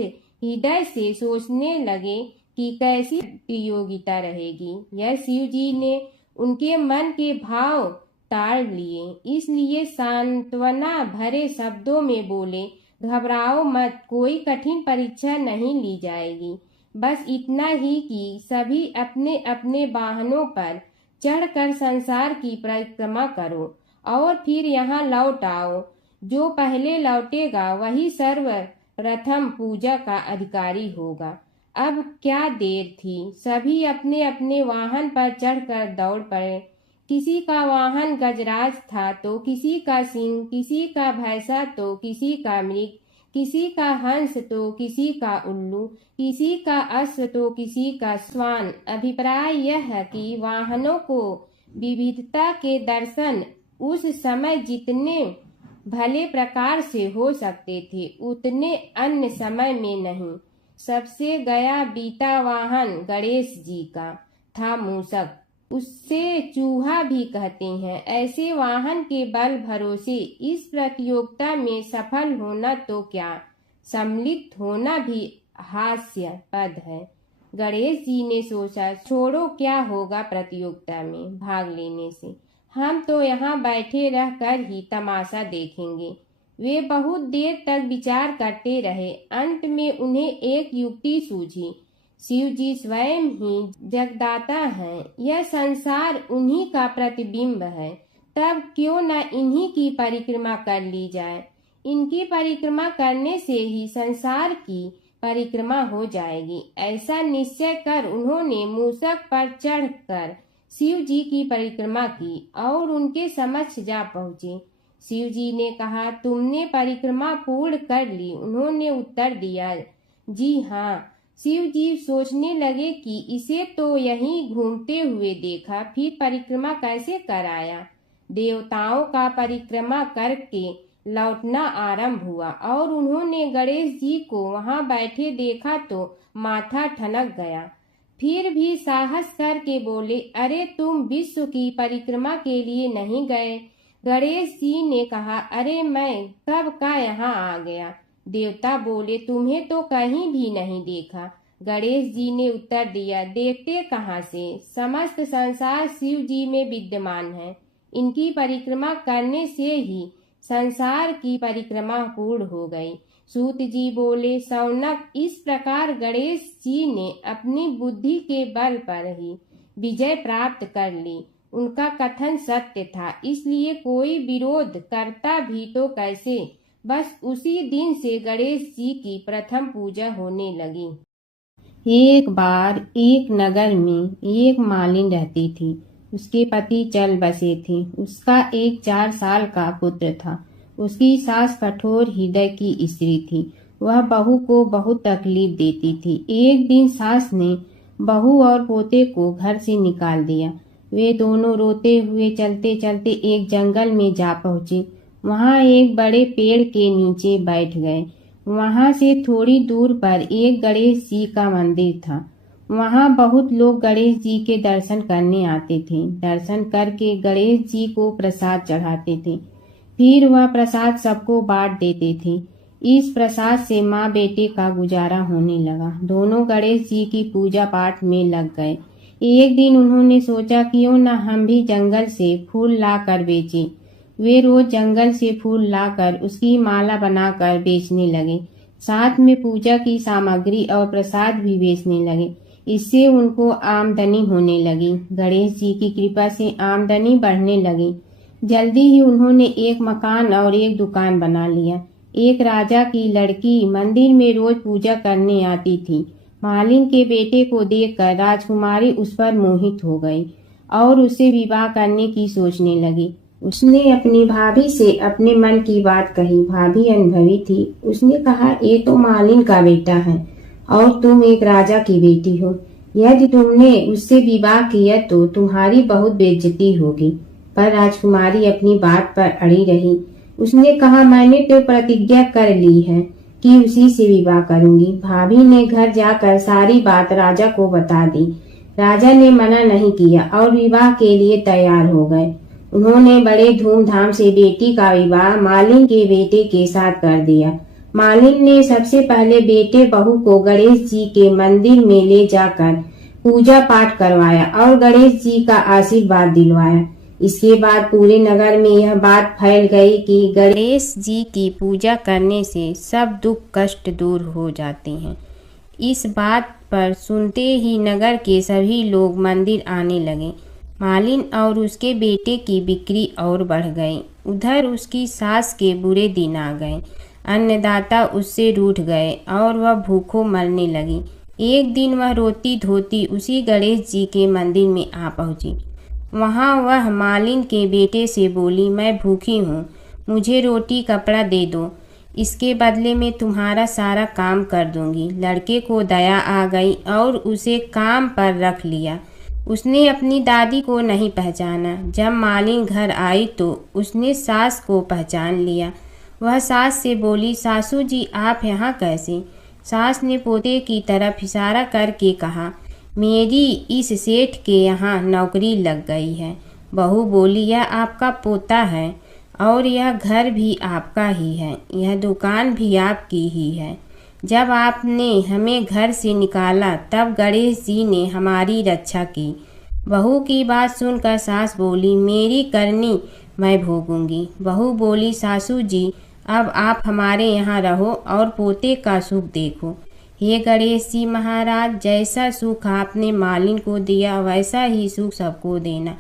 हृदय से सोचने लगे कि कैसी प्रतियोगिता रहेगी। यह शिव जी ने उनके मन के भाव ताड़ लिए, इसलिए सांत्वना भरे शब्दों में बोले, घबराओ मत, कोई कठिन परीक्षा नहीं ली जाएगी। बस इतना ही कि सभी अपने अपने वाहनों पर चढ़कर संसार की परिक्रमा करो और फिर यहाँ लौट आओ। जो पहले लौटेगा वही सर्वप्रथम पूजा का अधिकारी होगा। अब क्या देर थी, सभी अपने अपने वाहन पर चढ़कर दौड़ पड़े। किसी का वाहन गजराज था तो किसी का सिंह, किसी का भैंसा तो किसी का मृग, किसी का हंस तो किसी का उल्लू, किसी का अश्व तो किसी का श्वान। अभिप्राय यह है कि वाहनों को विविधता के दर्शन उस समय जितने भले प्रकार से हो सकते थे उतने अन्य समय में नहीं। सबसे गया बीता वाहन गणेश जी का था मूषक, उससे चूहा भी कहते हैं। ऐसे वाहन के बल भरोसे इस प्रतियोगिता में सफल होना तो क्या, सम्मिलित होना भी हास्यास्पद है। गणेश जी ने सोचा, छोड़ो, क्या होगा प्रतियोगिता में भाग लेने से, हम तो यहाँ बैठे रहकर ही तमाशा देखेंगे। वे बहुत देर तक विचार करते रहे। अंत में उन्हें एक युक्ति सूझी। शिव जी स्वयं ही जगदाता हैं, यह संसार उन्हीं का प्रतिबिंब है, तब क्यों न इन्हीं की परिक्रमा कर ली जाए। इनकी परिक्रमा करने से ही संसार की परिक्रमा हो जाएगी। ऐसा निश्चय कर उन्होंने मूषक पर चढ़कर शिव जी की परिक्रमा की और उनके समक्ष जा पहुँचे। शिव जी ने कहा, तुमने परिक्रमा पूर्ण कर ली? उन्होंने उत्तर दिया, जी हाँ। शिव जी सोचने लगे कि इसे तो यहीं घूमते हुए देखा, फिर परिक्रमा कैसे कर आया। देवताओं का परिक्रमा करके लौटना आरंभ हुआ और उन्होंने गणेश जी को वहां बैठे देखा तो माथा ठनक गया। फिर भी साहस करके बोले, अरे तुम विश्व की परिक्रमा के लिए नहीं गए? गणेश जी ने कहा, अरे मैं कब का यहाँ आ गया। देवता बोले, तुम्हें तो कहीं भी नहीं देखा। गणेश जी ने उत्तर दिया, देखते कहाँ से, समस्त संसार शिव जी में विद्यमान है। इनकी परिक्रमा करने से ही संसार की परिक्रमा पूर्ण हो गई। सूत जी बोले, शौनक, इस प्रकार गणेश जी ने अपनी बुद्धि के बल पर ही विजय प्राप्त कर ली। उनका कथन सत्य था, इसलिए कोई विरोध करता भी तो कैसे। बस उसी दिन से गणेश जी की प्रथम पूजा होने लगी। एक बार एक नगर में एक मालिन रहती थी। उसके पति चल बसे थे। उसका एक 4 साल का पुत्र था। उसकी सास कठोर हृदय की स्त्री थी। वह बहू को बहुत तकलीफ देती थी। एक दिन सास ने बहू और पोते को घर से निकाल दिया। वे दोनों रोते हुए चलते चलते एक जंगल में जा पहुँचे। वहाँ एक बड़े पेड़ के नीचे बैठ गए। वहाँ से थोड़ी दूर पर एक गणेश जी का मंदिर था। वहाँ बहुत लोग गणेश जी के दर्शन करने आते थे। दर्शन करके गणेश जी को प्रसाद चढ़ाते थे। फिर वह प्रसाद सबको बांट देते थे। इस प्रसाद से माँ बेटे का गुजारा होने लगा। दोनों गणेश जी की पूजा पाठ में लग गए। एक दिन उन्होंने सोचा, क्यों न हम भी जंगल से फूल ला कर बेचें। वे रोज जंगल से फूल लाकर उसकी माला बनाकर बेचने लगे। साथ में पूजा की सामग्री और प्रसाद भी बेचने लगे। इससे उनको आमदनी होने लगी। गणेश जी की कृपा से आमदनी बढ़ने लगी। जल्दी ही उन्होंने एक मकान और एक दुकान बना लिया। एक राजा की लड़की मंदिर में रोज पूजा करने आती थी। मालिन के बेटे को देखकर राजकुमारी उस पर मोहित हो गई और उससे विवाह करने की सोचने लगी। उसने अपनी भाभी से अपने मन की बात कही। भाभी अनुभवी थी। उसने कहा, ये तो मालिन का बेटा है और तुम एक राजा की बेटी हो। यदि तुमने उससे विवाह किया तो तुम्हारी बहुत बेइज्जती होगी। पर राजकुमारी अपनी बात पर अड़ी रही। उसने कहा, मैंने तो प्रतिज्ञा कर ली है कि उसी से विवाह करूंगी। भाभी ने घर जाकर सारी बात राजा को बता दी। राजा ने मना नहीं किया और विवाह के लिए तैयार हो गए। उन्होंने बड़े धूमधाम से बेटी का विवाह मालिन के बेटे के साथ कर दिया। मालिन ने सबसे पहले बेटे बहू को गणेश जी के मंदिर में ले जाकर पूजा पाठ करवाया और गणेश जी का आशीर्वाद दिलवाया। इसके बाद पूरे नगर में यह बात फैल गई कि गणेश जी की पूजा करने से सब दुख कष्ट दूर हो जाते हैं। इस बात पर सुनते ही नगर के सभी लोग मंदिर आने लगे। मालिन और उसके बेटे की बिक्री और बढ़ गई। उधर उसकी सास के बुरे दिन आ गए। अन्नदाता उससे रूठ गए और वह भूखों मरने लगी। एक दिन वह रोती धोती उसी गणेश जी के मंदिर में आ पहुंची। वहां वह मालिन के बेटे से बोली, मैं भूखी हूँ, मुझे रोटी कपड़ा दे दो, इसके बदले में तुम्हारा सारा काम कर दूंगी। लड़के को दया आ गई और उसे काम पर रख लिया। उसने अपनी दादी को नहीं पहचाना। जब मालिन घर आई तो उसने सास को पहचान लिया। वह सास से बोली, सासू जी आप यहाँ कैसे? सास ने पोते की तरफ इशारा करके कहा, मेरी इस सेठ के यहाँ नौकरी लग गई है। बहू बोली, यह आपका पोता है और यह घर भी आपका ही है, यह दुकान भी आपकी ही है। जब आपने हमें घर से निकाला तब गणेश जी ने हमारी रक्षा की। बहू की बात सुनकर सास बोली, मेरी करनी मैं भोगूंगी। बहू बोली, सासू जी अब आप हमारे यहाँ रहो और पोते का सुख देखो। हे गणेश जी महाराज, जैसा सुख आपने मालिन को दिया वैसा ही सुख सबको देना।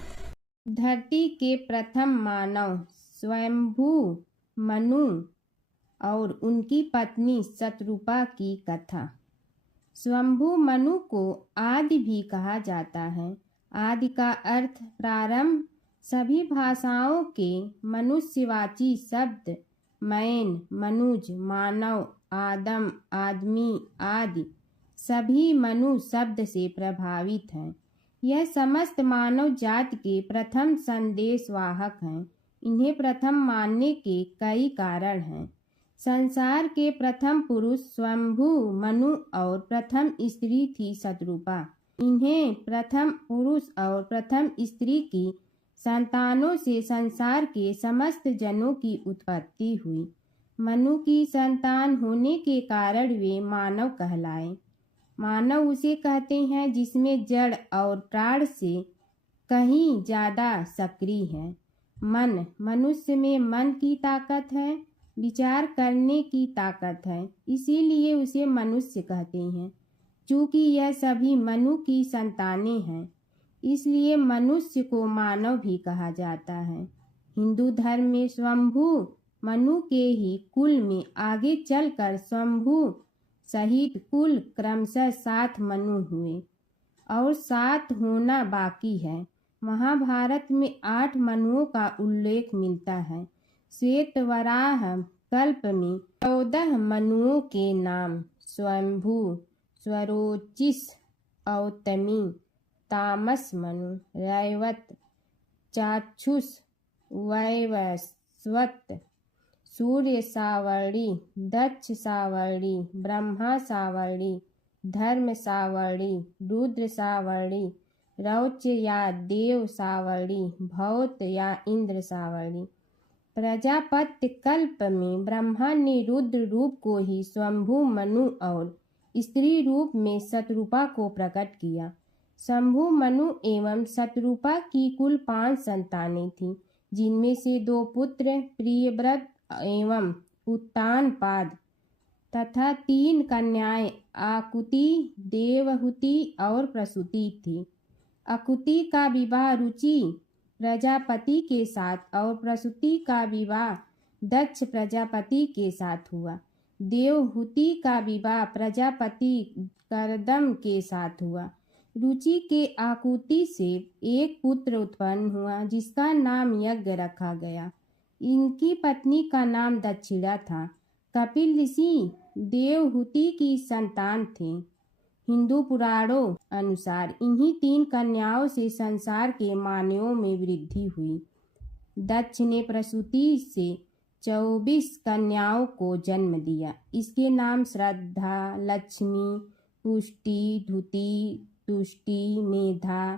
धरती के प्रथम मानव स्वयंभू मनु और उनकी पत्नी शतरूपा की कथा। स्वयंभू मनु को आदि भी कहा जाता है। आदि का अर्थ प्रारंभ। सभी भाषाओं के मनुष्यवाची शब्द मैन, मनुज, मानव, आदम, आदमी आदि सभी मनु शब्द से प्रभावित हैं। यह समस्त मानव जाति के प्रथम संदेशवाहक हैं। इन्हें प्रथम मानने के कई कारण हैं। संसार के प्रथम पुरुष स्वयंभू मनु और प्रथम स्त्री थी शतरूपा। इन्हें प्रथम पुरुष और प्रथम स्त्री की संतानों से संसार के समस्त जनों की उत्पत्ति हुई। मनु की संतान होने के कारण वे मानव कहलाए। मानव उसे कहते हैं जिसमें जड़ और प्राण से कहीं ज्यादा सक्रिय है। मन, मनुष्य में मन की ताकत है, विचार करने की ताकत है, इसीलिए उसे मनुष्य कहते हैं। चूंकि यह सभी मनु की संतानें हैं, इसलिए मनुष्य को मानव भी कहा जाता है। हिंदू धर्म में स्वयंभू मनु के ही कुल में आगे चलकर स्वयंभू सहित कुल क्रमशः 7 मनु हुए और 7 होना बाकी है। महाभारत में 8 मनुओं का उल्लेख मिलता है। श्वेत वराह कल्प में 14 मनुओं के नाम स्वयंभू, स्वरोचिष, औतमी, तामस मनु, रैवत, चाक्षुष, वैवस्वत, सूर्य सावर्णी, दक्ष सावर्णी, ब्रह्मा सावर्णी, धर्म सावर्णी, रुद्र सावर्णी, रौच या देव सावर्णी, भौत या इंद्र सावर्णी। प्रजापत्य कल्प में ब्रह्मा ने रुद्र रूप को ही स्वयंभू मनु और स्त्री रूप में शतरूपा को प्रकट किया। शंभु मनु एवं शतरूपा की कुल 5 संतानें थीं, जिनमें से 2 पुत्र प्रियव्रत एवं उत्तानपाद तथा 3 कन्याएं आकुति, देवहूति और प्रसूति थी। आकुति का विवाह रुचि प्रजापति के साथ और प्रसूति का विवाह दक्ष प्रजापति के साथ हुआ। देवहूति का विवाह प्रजापति करदम के साथ हुआ। रुचि के आकुति से एक पुत्र उत्पन्न हुआ जिसका नाम यज्ञ रखा गया। इनकी पत्नी का नाम दक्षिणा था। कपिल ऋषि देवहूति की संतान थे। हिंदू पुराणों अनुसार इन्हीं 3 कन्याओं से संसार के मानवों में वृद्धि हुई। दक्ष ने प्रसूति से 24 कन्याओं को जन्म दिया। इसके नाम श्रद्धा, लक्ष्मी, पुष्टि, धुति, तुष्टि, मेधा,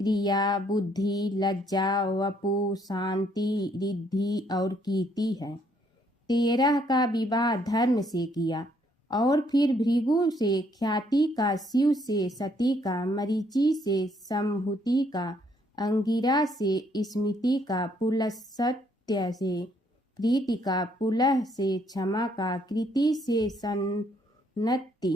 क्रिया, बुद्धि, लज्जा, वपु, शांति, रिद्धि और कीर्ति है। 13 का विवाह धर्म से किया और फिर भृगु से ख्याति का, शिव से सती का, मरीचि से संभूति का, अंगिरा से स्मृति का, पुलस्त्य से प्रीति का, पुलह से क्षमा का, कृति से सन्नति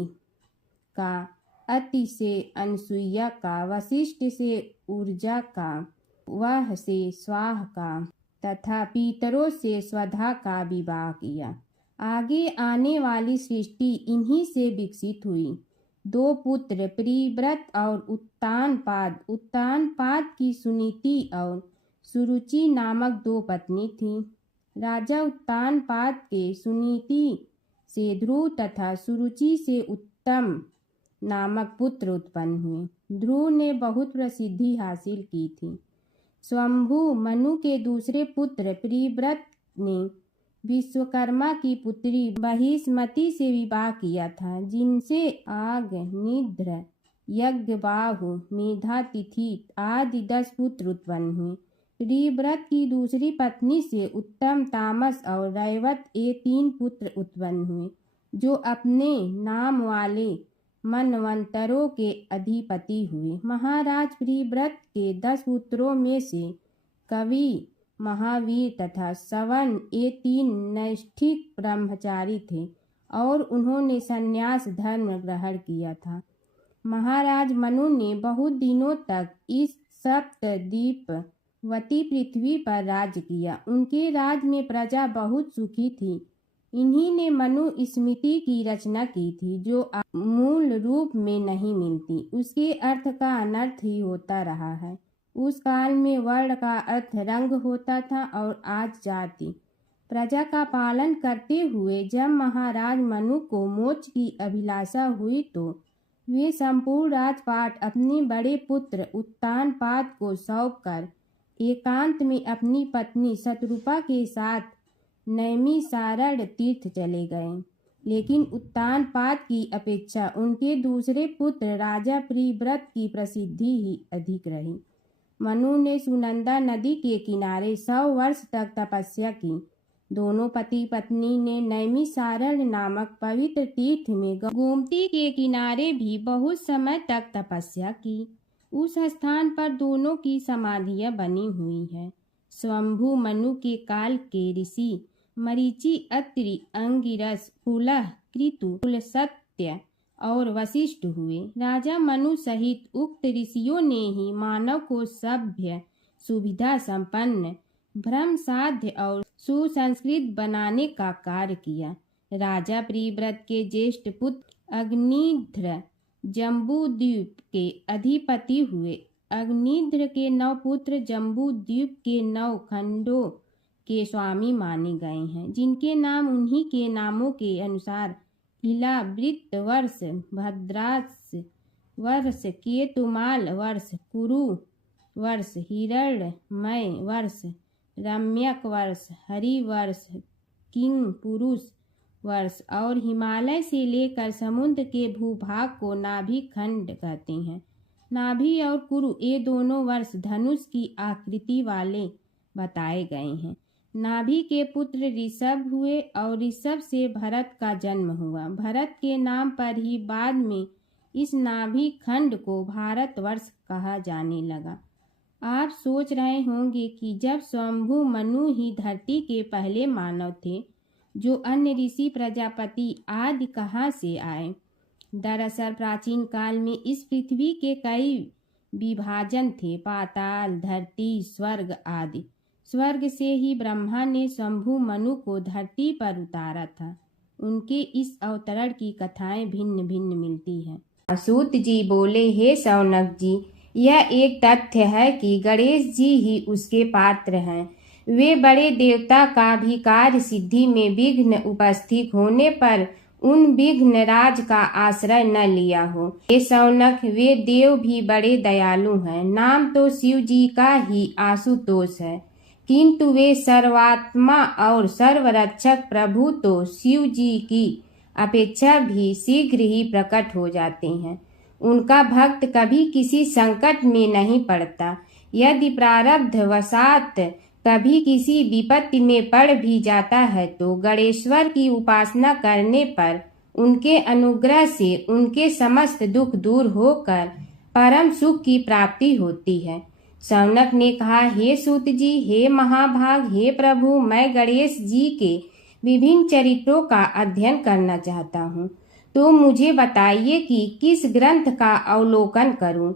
का, अति से अनसुईया का, वशिष्ठ से ऊर्जा का, वह से स्वाह का तथा पितरों से स्वधा का विवाह किया। आगे आने वाली सृष्टि इन्हीं से विकसित हुई। 2 पुत्र प्रिव्रत और उत्तानपाद। उत्तानपाद की सुनीति और सुरुचि नामक 2 पत्नी थीं। राजा उत्तानपाद के सुनीति से ध्रुव तथा सुरुचि से उत्तम नामक पुत्र उत्पन्न हुए। ध्रुव ने बहुत प्रसिद्धि हासिल की थी। स्वयंभू मनु के दूसरे पुत्र प्रिव्रत ने विश्वकर्मा की पुत्री बहिष्मति से विवाह किया था, जिनसे आग्निध्र, यज्ञबाहु, मेधातिथि आदि 10 पुत्र उत्पन्न हुए। प्रिव्रत की दूसरी पत्नी से उत्तम, तामस और रैवत ये 3 पुत्र उत्पन्न हुए, जो अपने नाम वाले मनवंतरों के अधिपति हुए। महाराज प्रिव्रत के 10 पुत्रों में से कवि, महावीर तथा सवन ये 3 नैष्ठिक ब्रह्मचारी थे और उन्होंने संन्यास धर्म ग्रहण किया था। महाराज मनु ने बहुत दिनों तक इस सप्तद्वीपवती पृथ्वी पर राज्य किया। उनके राज में प्रजा बहुत सुखी थी। इन्हीं ने मनु स्मृति की रचना की थी, जो मूल रूप में नहीं मिलती। उसके अर्थ का अनर्थ ही होता रहा है। उस काल में वर्ण का अर्थ रंग होता था और आज जाति। प्रजा का पालन करते हुए जब महाराज मनु को मोक्ष की अभिलाषा हुई तो वे संपूर्ण राजपाट अपने बड़े पुत्र उत्तानपाद को सौंपकर एकांत में अपनी पत्नी शतरूपा के साथ नैमिषारण्य तीर्थ चले गए। लेकिन उत्तानपाद की अपेक्षा उनके दूसरे पुत्र राजा प्रिव्रत की प्रसिद्धि ही अधिक रही। मनु ने सुनंदा नदी के किनारे 100 वर्ष तक तपस्या की। दोनों पति पत्नी ने नैमिषारण्य नामक पवित्र तीर्थ में गोमती के किनारे भी बहुत समय तक तपस्या की। उस स्थान पर दोनों की समाधियां बनी हुई है। स्वयंभू मनु के काल के ऋषि मरीचि, अत्रि, अंगिरस, पुलह, कृतु, पुलस्त्य और वशिष्ठ हुए। राजा मनु सहित उक्त ऋषियों ने ही मानव को सभ्य, सुविधा संपन्न, भ्रम साध्य और सुसंस्कृत बनाने का कार्य किया। राजा प्रिव्रत के ज्येष्ठ पुत्र अग्निध्र जम्बूद्वीप के अधिपति हुए। अग्निध्र के 9 पुत्र जम्बूद्वीप के 9 खंडों के स्वामी माने गए हैं, जिनके नाम उन्हीं के नामों के अनुसार इला वृत्त वर्ष, भद्रास वर्ष, केतुमाल वर्ष, कुरु वर्ष, हिरण्मय वर्ष, रम्यक वर्ष, हरि वर्ष, किंग पुरुष वर्ष और हिमालय से लेकर समुद्र के भूभाग को नाभि खंड कहते हैं। नाभि और कुरु ये दोनों वर्ष धनुष की आकृति वाले बताए गए हैं। नाभि के पुत्र ऋषभ हुए और ऋषभ से भरत का जन्म हुआ। भरत के नाम पर ही बाद में इस नाभि खंड को भारतवर्ष कहा जाने लगा। आप सोच रहे होंगे कि जब स्वयंभू मनु ही धरती के पहले मानव थे, जो अन्य ऋषि प्रजापति आदि कहाँ से आए। दरअसल प्राचीन काल में इस पृथ्वी के कई विभाजन थे, पाताल, धरती, स्वर्ग आदि। स्वर्ग से ही ब्रह्मा ने शंभु मनु को धरती पर उतारा था। उनके इस अवतरण की कथाएं भिन्न भिन्न मिलती हैं। सूत जी बोले, हे शौनक जी, यह एक तथ्य है कि गणेश जी ही उसके पात्र हैं। वे बड़े देवता का भी कार्य सिद्धि में विघ्न उपस्थित होने पर उन विघ्नराज का आश्रय न लिया हो। हे शौनक, वे देव भी बड़े दयालु हैं। नाम तो शिव जी का ही आशुतोष है, किंतु वे सर्वात्मा और सर्वरक्षक प्रभु तो शिव जी की अपेक्षा भी शीघ्र ही प्रकट हो जाते हैं। उनका भक्त कभी किसी संकट में नहीं पड़ता। यदि प्रारब्ध वशात कभी किसी विपत्ति में पड़ भी जाता है तो गणेश्वर की उपासना करने पर उनके अनुग्रह से उनके समस्त दुख दूर होकर परम सुख की प्राप्ति होती है। शौनक ने कहा, हे सूत जी, हे महाभाग, हे प्रभु, मैं गणेश जी के विभिन्न चरित्रों का अध्ययन करना चाहता हूँ, तो मुझे बताइए कि किस ग्रंथ का अवलोकन करूँ।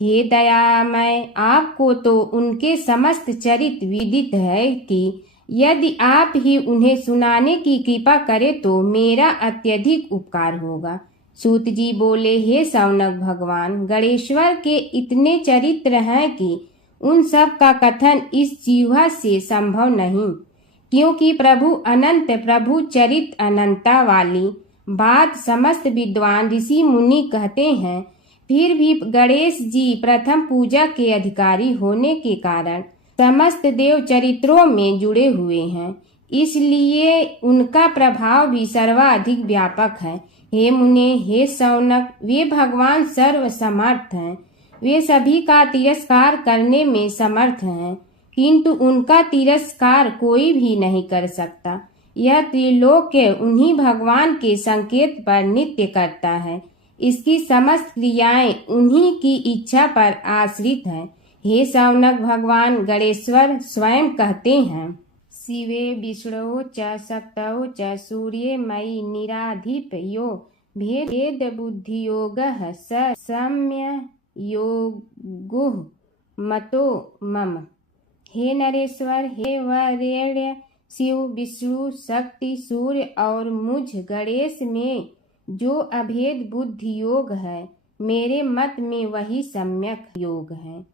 हे दयामय, आपको तो उनके समस्त चरित्र विदित है कि यदि आप ही उन्हें सुनाने की कृपा करें तो मेरा अत्यधिक उपकार होगा। सूत जी बोले, हे शौनक भगवान, गणेश्वर के इतने चरित्र हैं कि उन सब का कथन इस जीवा से संभव नहीं, क्योंकि प्रभु अनंत, प्रभु चरित्र अनंता वाली बात समस्त विद्वान ऋषि मुनि कहते हैं। फिर भी गणेश जी प्रथम पूजा के अधिकारी होने के कारण समस्त देव चरित्रों में जुड़े हुए हैं, इसलिए उनका प्रभाव भी सर्वाधिक व्यापक है। हे मुने, हे शौनक, वे भगवान सर्व समर्थ हैं। वे सभी का तिरस्कार करने में समर्थ हैं, किंतु उनका तिरस्कार कोई भी नहीं कर सकता। यह त्रिलोक्य उन्हीं भगवान के संकेत पर नित्य करता है। इसकी समस्त क्रियाएं उन्हीं की इच्छा पर आश्रित हैं। हे शौनक भगवान गणेश्वर स्वयं कहते हैं, शिवे विष्णु च शक्तौ च सूर्ये मयि निराधिप यो भेद बुद्धि योगः स सम्य योगुः मतो मम। हे नरेश्वर, हे वरेण्य, शिव, विष्णु, शक्ति, सूर्य और मुझ गणेश में जो अभेद बुद्धि योग है, मेरे मत में वही सम्यक योग है।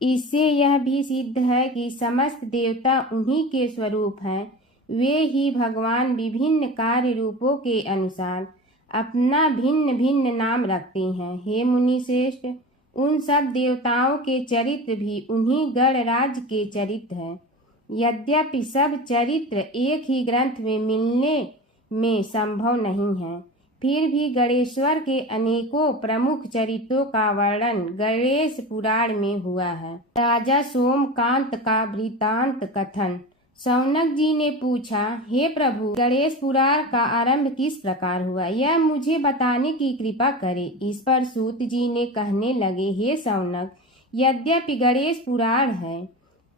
इससे यह भी सिद्ध है कि समस्त देवता उन्हीं के स्वरूप हैं। वे ही भगवान विभिन्न कार्य रूपों के अनुसार अपना भिन्न भिन्न नाम रखते हैं। हे मुनि श्रेष्ठ, उन सब देवताओं के चरित्र भी उन्हीं गणराज के चरित्र हैं। यद्यपि सब चरित्र एक ही ग्रंथ में मिलने में संभव नहीं है, फिर भी गणेश्वर के अनेकों प्रमुख चरित्रों का वर्णन गणेश पुराण में हुआ है। राजा सोमकांत का वृत्तांत कथन। शौनक जी ने पूछा, हे प्रभु, गणेश पुराण का आरंभ किस प्रकार हुआ, यह मुझे बताने की कृपा करे। इस पर सूत जी ने कहने लगे, हे शौनक, यद्यपि गणेश पुराण है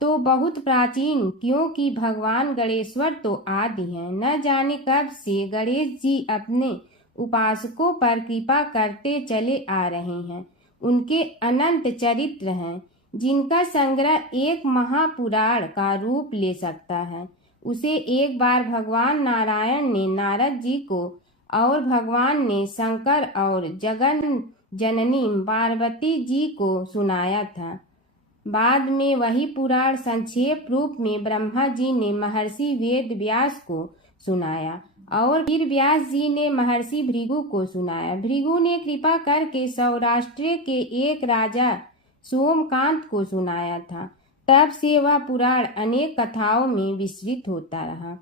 तो बहुत प्राचीन, क्योंकि भगवान गणेश्वर तो आदि हैं। न जाने कब से गणेश जी अपने उपासकों पर कृपा करते चले आ रहे हैं। उनके अनंत चरित्र हैं, जिनका संग्रह एक महापुराण का रूप ले सकता है। उसे एक बार भगवान नारायण ने नारद जी को और भगवान ने शंकर और जगन जननी पार्वती जी को सुनाया था। बाद में वही पुराण संक्षेप रूप में ब्रह्मा जी ने महर्षि वेद व्यास को सुनाया और फिर व्यास जी ने महर्षि भृगु को सुनाया। भृगु ने कृपा करके सौराष्ट्र के एक राजा सोमकांत को सुनाया था। तब से वह पुराण अनेक कथाओं में विस्तृत होता रहा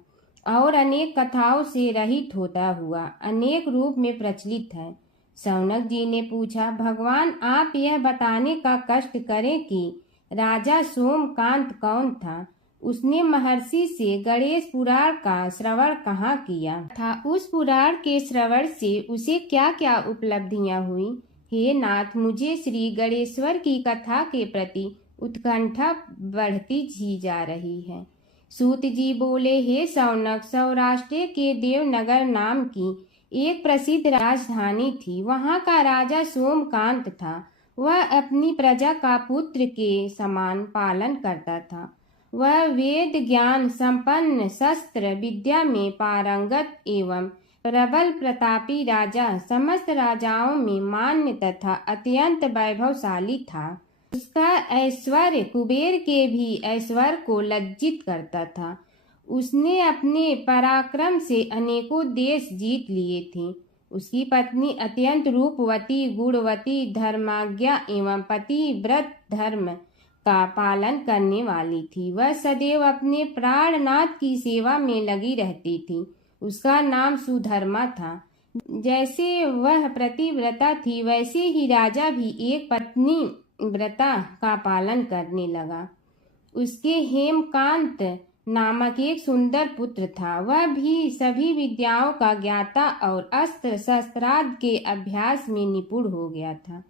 और अनेक कथाओं से रहित होता हुआ अनेक रूप में प्रचलित है। शौनक जी ने पूछा, भगवान, आप यह बताने का कष्ट करें कि राजा सोमकांत कौन था। उसने महर्षि से गणेश पुराण का श्रवण कहाँ किया था, उस पुराण के श्रवण से उसे क्या क्या उपलब्धियां हुई। हे नाथ, मुझे श्री गणेश्वर की कथा के प्रति उत्कंठा बढ़ती ही जा रही है। सूत जी बोले, हे शौनक, सौराष्ट्र के देवनगर नाम की एक प्रसिद्ध राजधानी थी। वहाँ का राजा सोमकांत था। वह अपनी प्रजा का पुत्र के समान पालन करता था। वह वेद ज्ञान संपन्न, शस्त्र विद्या में पारंगत एवं प्रबल प्रतापी राजा, समस्त राजाओं में मान्य तथा अत्यंत वैभवशाली था। उसका ऐश्वर्य कुबेर के भी ऐश्वर्य को लज्जित करता था। उसने अपने पराक्रम से अनेकों देश जीत लिए थे। उसकी पत्नी अत्यंत रूपवती, गुणवती, धर्माज्ञा एवं पतिव्रत धर्म का पालन करने वाली थी। वह सदैव अपने प्राणनाथ की सेवा में लगी रहती थी। उसका नाम सुधर्मा था। जैसे वह पतिव्रता थी, वैसे ही राजा भी एक पत्नी व्रता का पालन करने लगा। उसके हेमकांत नामक एक सुंदर पुत्र था। वह भी सभी विद्याओं का ज्ञाता और अस्त्र शस्त्रादि के अभ्यास में निपुण हो गया था।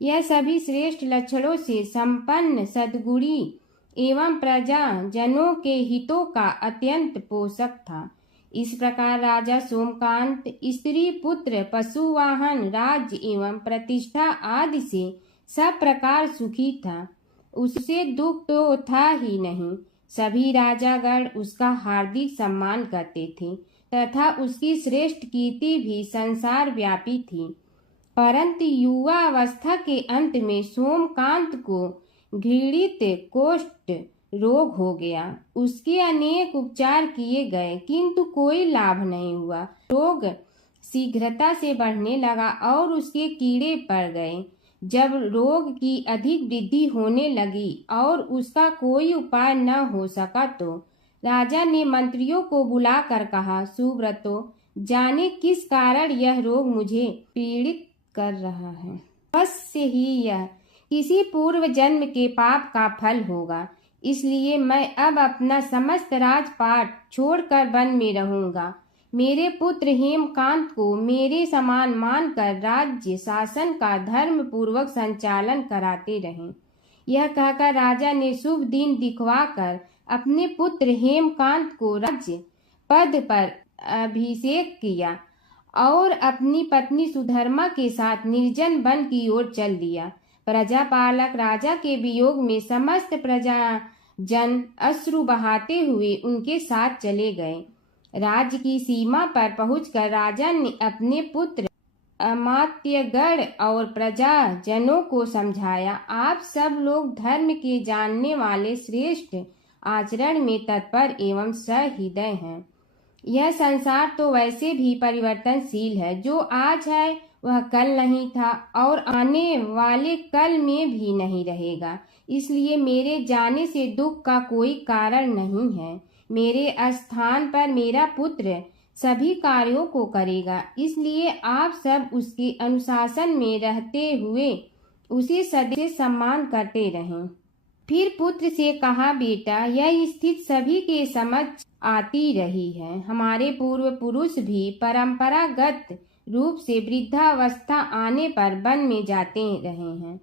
यह सभी श्रेष्ठ लक्षणों से संपन्न सद्गुणी एवं प्रजा जनों के हितों का अत्यंत पोषक था। इस प्रकार राजा सोमकांत स्त्री पुत्र पशुवाहन राज्य एवं प्रतिष्ठा आदि से सब प्रकार सुखी था। उसे दुख तो था ही नहीं। सभी राजागण उसका हार्दिक सम्मान करते थे तथा उसकी श्रेष्ठ कीर्ति भी संसार व्यापी थी। परंतु युवावस्था के अंत में सोमकांत को घृणित कोष्ठ रोग हो गया। उसके अनेक उपचार किए गए किंतु कोई लाभ नहीं हुआ। रोग शीघ्रता से बढ़ने लगा और उसके कीड़े पड़ गए। जब रोग की अधिक वृद्धि होने लगी और उसका कोई उपाय न हो सका तो राजा ने मंत्रियों को बुलाकर कहा, सुव्रतो, जाने किस कारण यह रोग मुझे पीड़ित कर रहा है। अवश्य ही यह किसी पूर्व जन्म के पाप का फल होगा। इसलिए मैं अब अपना समस्त राजपाट छोड़कर वन में रहूंगा। मेरे पुत्र हेमकांत को मेरे समान मानकर राज्य शासन का धर्म पूर्वक संचालन कराते रहें। यह कहकर राजा ने शुभ दिन दिखवाकर अपने पुत्र हेमकांत को राज्य पद पर अभिषेक किया और अपनी पत्नी सुधर्मा के साथ निर्जन वन की ओर चल दिया। प्रजापालक राजा के वियोग में समस्त प्रजा जन अश्रु बहाते हुए उनके साथ चले गए। राज्य की सीमा पर पहुंचकर राजा ने अपने पुत्र अमात्यगण और प्रजा जनों को समझाया, आप सब लोग धर्म के जानने वाले, श्रेष्ठ आचरण में तत्पर एवं सहृदय हैं। यह संसार तो वैसे भी परिवर्तनशील है। जो आज है वह कल नहीं था और आने वाले कल में भी नहीं रहेगा। इसलिए मेरे जाने से दुख का कोई कारण नहीं है। मेरे स्थान पर मेरा पुत्र सभी कार्यों को करेगा। इसलिए आप सब उसके अनुशासन में रहते हुए उसे सदैव सम्मान करते रहें। फिर पुत्र से कहा, बेटा, यह स्थिति सभी के समझ आती रही है। हमारे पूर्व पुरुष भी परंपरागत रूप से वृद्धावस्था आने पर वन में जाते रहे हैं।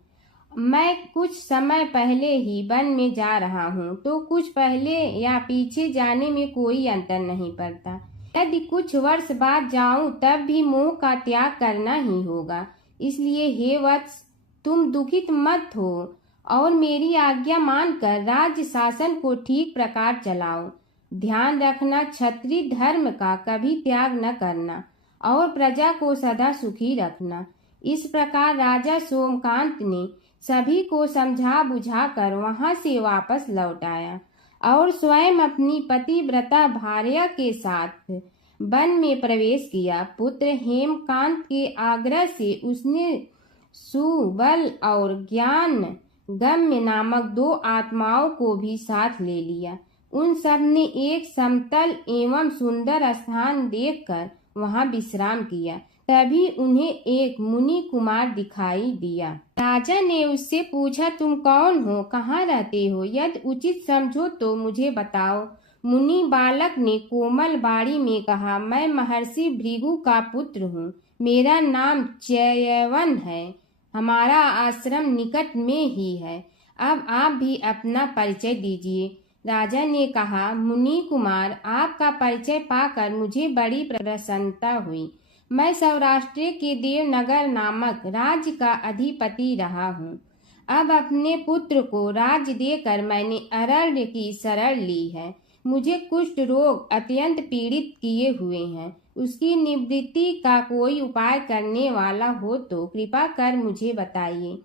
मैं कुछ समय पहले ही वन में जा रहा हूँ, तो कुछ पहले या पीछे जाने में कोई अंतर नहीं पड़ता। यदि कुछ वर्ष बाद जाऊं तब भी मोह का त्याग करना ही होगा। इसलिए हे वत्स, तुम दुखित मत हो और मेरी आज्ञा मानकर राज्य शासन को ठीक प्रकार चलाओ। ध्यान रखना, क्षत्रिय धर्म का कभी त्याग न करना और प्रजा को सदा सुखी रखना। इस प्रकार राजा सोमकांत ने सभी को समझा बुझाकर वहां से वापस लौट आया और स्वयं अपनी पतिव्रता भार्या के साथ वन में प्रवेश किया। पुत्र हेमकांत के आग्रह से उसने सुबल और ज्ञान गम्य नामक 2 आत्माओं को भी साथ ले लिया। उन सब ने एक समतल एवं सुंदर स्थान देखकर वहां विश्राम किया। तभी उन्हें एक मुनि कुमार दिखाई दिया। राजा ने उससे पूछा, तुम कौन हो, कहाँ रहते हो? यदि उचित समझो तो मुझे बताओ। मुनि बालक ने कोमल बाणी में कहा, मैं महर्षि भृगु का पुत्र हूँ। मेरा नाम च्यवन है। हमारा आश्रम निकट में ही है। अब आप भी अपना परिचय दीजिए। राजा ने कहा, मुनि कुमार, आपका परिचय पाकर मुझे बड़ी प्रसन्नता हुई। मैं सौराष्ट्र के देवनगर नामक राज्य का अधिपति रहा हूँ। अब अपने पुत्र को राज्य देकर मैंने अरण्य की शरण ली है। मुझे कुष्ठ रोग अत्यंत पीड़ित किए हुए हैं। उसकी निवृत्ति का कोई उपाय करने वाला हो तो कृपा कर मुझे बताइए।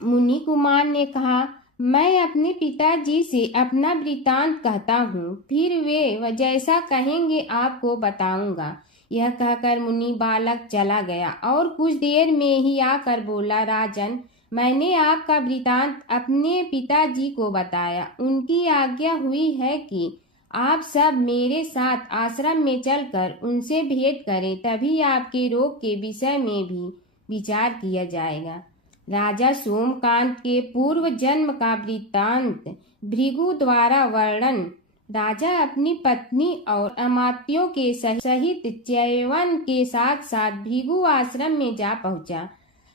मुनि कुमार ने कहा, मैं अपने पिताजी से अपना वृतांत कहता हूँ, फिर वे जैसा कहेंगे आपको बताऊंगा। यह कहकर मुनि बालक चला गया और कुछ देर में ही आकर बोला, राजन, मैंने आपका वृतांत अपने पिताजी को बताया। उनकी आज्ञा हुई है कि आप सब मेरे साथ आश्रम में चलकर उनसे भेंट करें, तभी आपके रोग के विषय में भी विचार किया जाएगा। राजा सोमकांत के पूर्व जन्म का वृत्तांत भृगु द्वारा वर्णन। राजा अपनी पत्नी और अमात्यों के सहित च्यवन के साथ साथ भृगु आश्रम में जा पहुंचा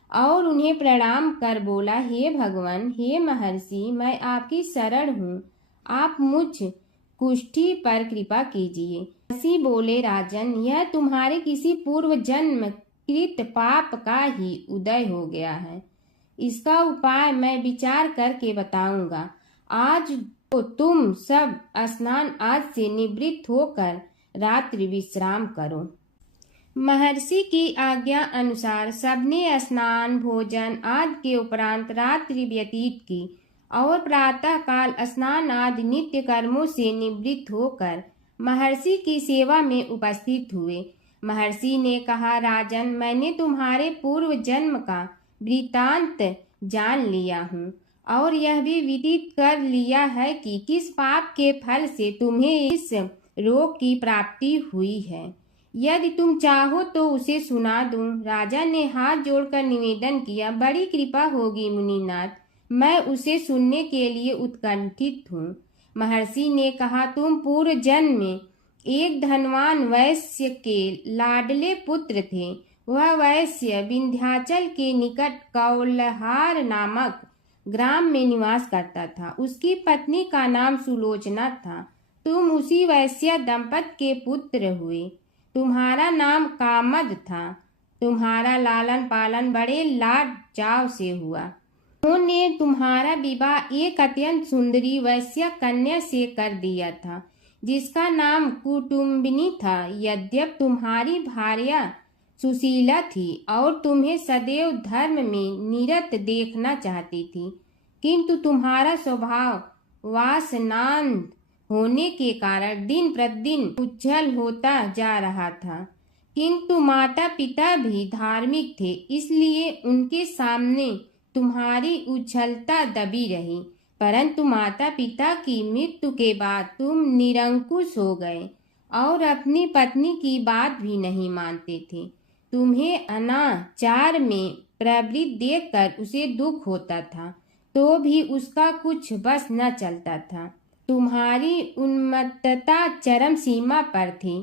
और उन्हें प्रणाम कर बोला, हे भगवान, हे महर्षि, मैं आपकी शरण हूँ, आप मुझ कुष्ठी पर कृपा कीजिए। महर्षि बोले, राजन, यह तुम्हारे किसी पूर्व जन्म कृत पाप का ही उदय हो गया है। इसका उपाय मैं विचार करके बताऊंगा। आज तो तुम सब स्नान आज से निवृत्त होकर रात्रि विश्राम करो। महर्षि की आज्ञा अनुसार सबने स्नान भोजन आदि के उपरांत रात्रि व्यतीत की और प्रातः काल स्नान आदि नित्य कर्मों से निवृत्त होकर महर्षि की सेवा में उपस्थित हुए। महर्षि ने कहा, राजन, मैंने तुम्हारे पूर्व जन्म का वृतांत जान लिया हूँ और यह भी विदित कर लिया है कि किस पाप के फल से तुम्हें इस रोग की प्राप्ति हुई है। यदि तुम चाहो तो उसे सुना दूं। राजा ने हाथ जोड़कर निवेदन किया, बड़ी कृपा होगी मुनिनाथ, मैं उसे सुनने के लिए उत्कंठित हूँ। महर्षि ने कहा, तुम पूर्व जन्म में एक धनवान वैश्य के लाडले पुत्र थे। वह वैश्य विंध्याचल के निकट कौलहार नामक ग्राम में निवास करता था। उसकी पत्नी का नाम सुलोचना था। तुम उसी वैश्य दंपत के पुत्र हुए। तुम्हारा नाम कामद था। तुम्हारा लालन पालन बड़े लाड चाव से हुआ। उन्होंने तुम्हारा विवाह एक अत्यंत सुंदरी वैश्य कन्या से कर दिया था, जिसका नाम कुटुम्बिनी था। यद्यप तुम्हारी भार्या सुशीला थी और तुम्हें सदैव धर्म में निरत देखना चाहती थी, किंतु तुम्हारा स्वभाव वासनांध होने के कारण दिन प्रतिदिन उज्जवल होता जा रहा था। किंतु माता पिता भी धार्मिक थे, इसलिए उनके सामने तुम्हारी उज्ज्वलता दबी रही। परंतु माता पिता की मृत्यु के बाद तुम निरंकुश हो गए और अपनी पत्नी की बात भी नहीं मानते थे। तुम्हें अनाचार में प्रवृत्त देखकर उसे दुख होता था, तो भी उसका कुछ बस न चलता था। तुम्हारी उन्मत्तता चरम सीमा पर थी।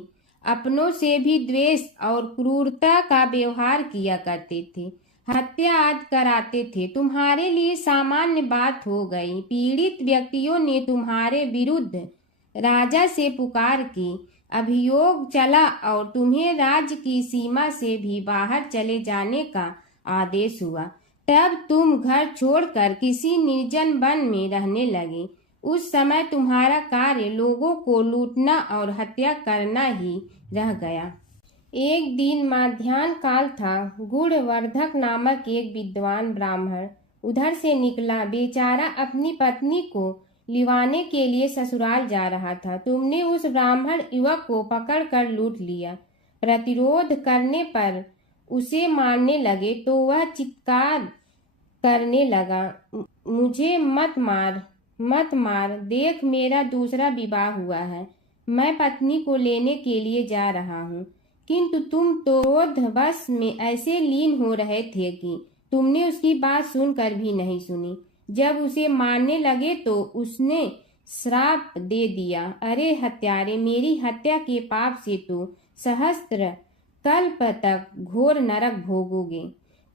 अपनों से भी द्वेष और क्रूरता का व्यवहार किया करते थे। हत्या आदि कराते थे। तुम्हारे लिए सामान्य बात हो गई। पीड़ित व्यक्तियों ने तुम्हारे विरुद्ध राजा से पुकार की। अभियोग चला और तुम्हें राज्य की सीमा से भी बाहर चले जाने का आदेश हुआ। तब तुम घर छोड़कर किसी निर्जन वन में रहने लगे। उस समय तुम्हारा कार्य लोगों को लूटना और हत्या करना ही रह गया। एक दिन माध्याह्न काल था। गुणवर्धक नामक एक विद्वान ब्राह्मण उधर से निकला। बेचारा अपनी पत्नी को लिवाने के लिए ससुराल जा रहा था। तुमने उस ब्राह्मण युवक को पकड़कर लूट लिया। प्रतिरोध करने पर उसे मारने लगे तो वह चित्कार करने लगा, मुझे मत मार, मत मार, देख मेरा दूसरा विवाह हुआ है। मैं पत्नी को लेने के लिए जा रहा हूँ। किंतु तुम तो क्रोधवश में ऐसे लीन हो रहे थे कि तुमने उसकी बात सुनकर भी नहीं सुनी। जब उसे मारने लगे तो उसने श्राप दे दिया, अरे हत्यारे, मेरी हत्या के पाप से तो सहस्त्र कल्प तक घोर नरक भोगोगे।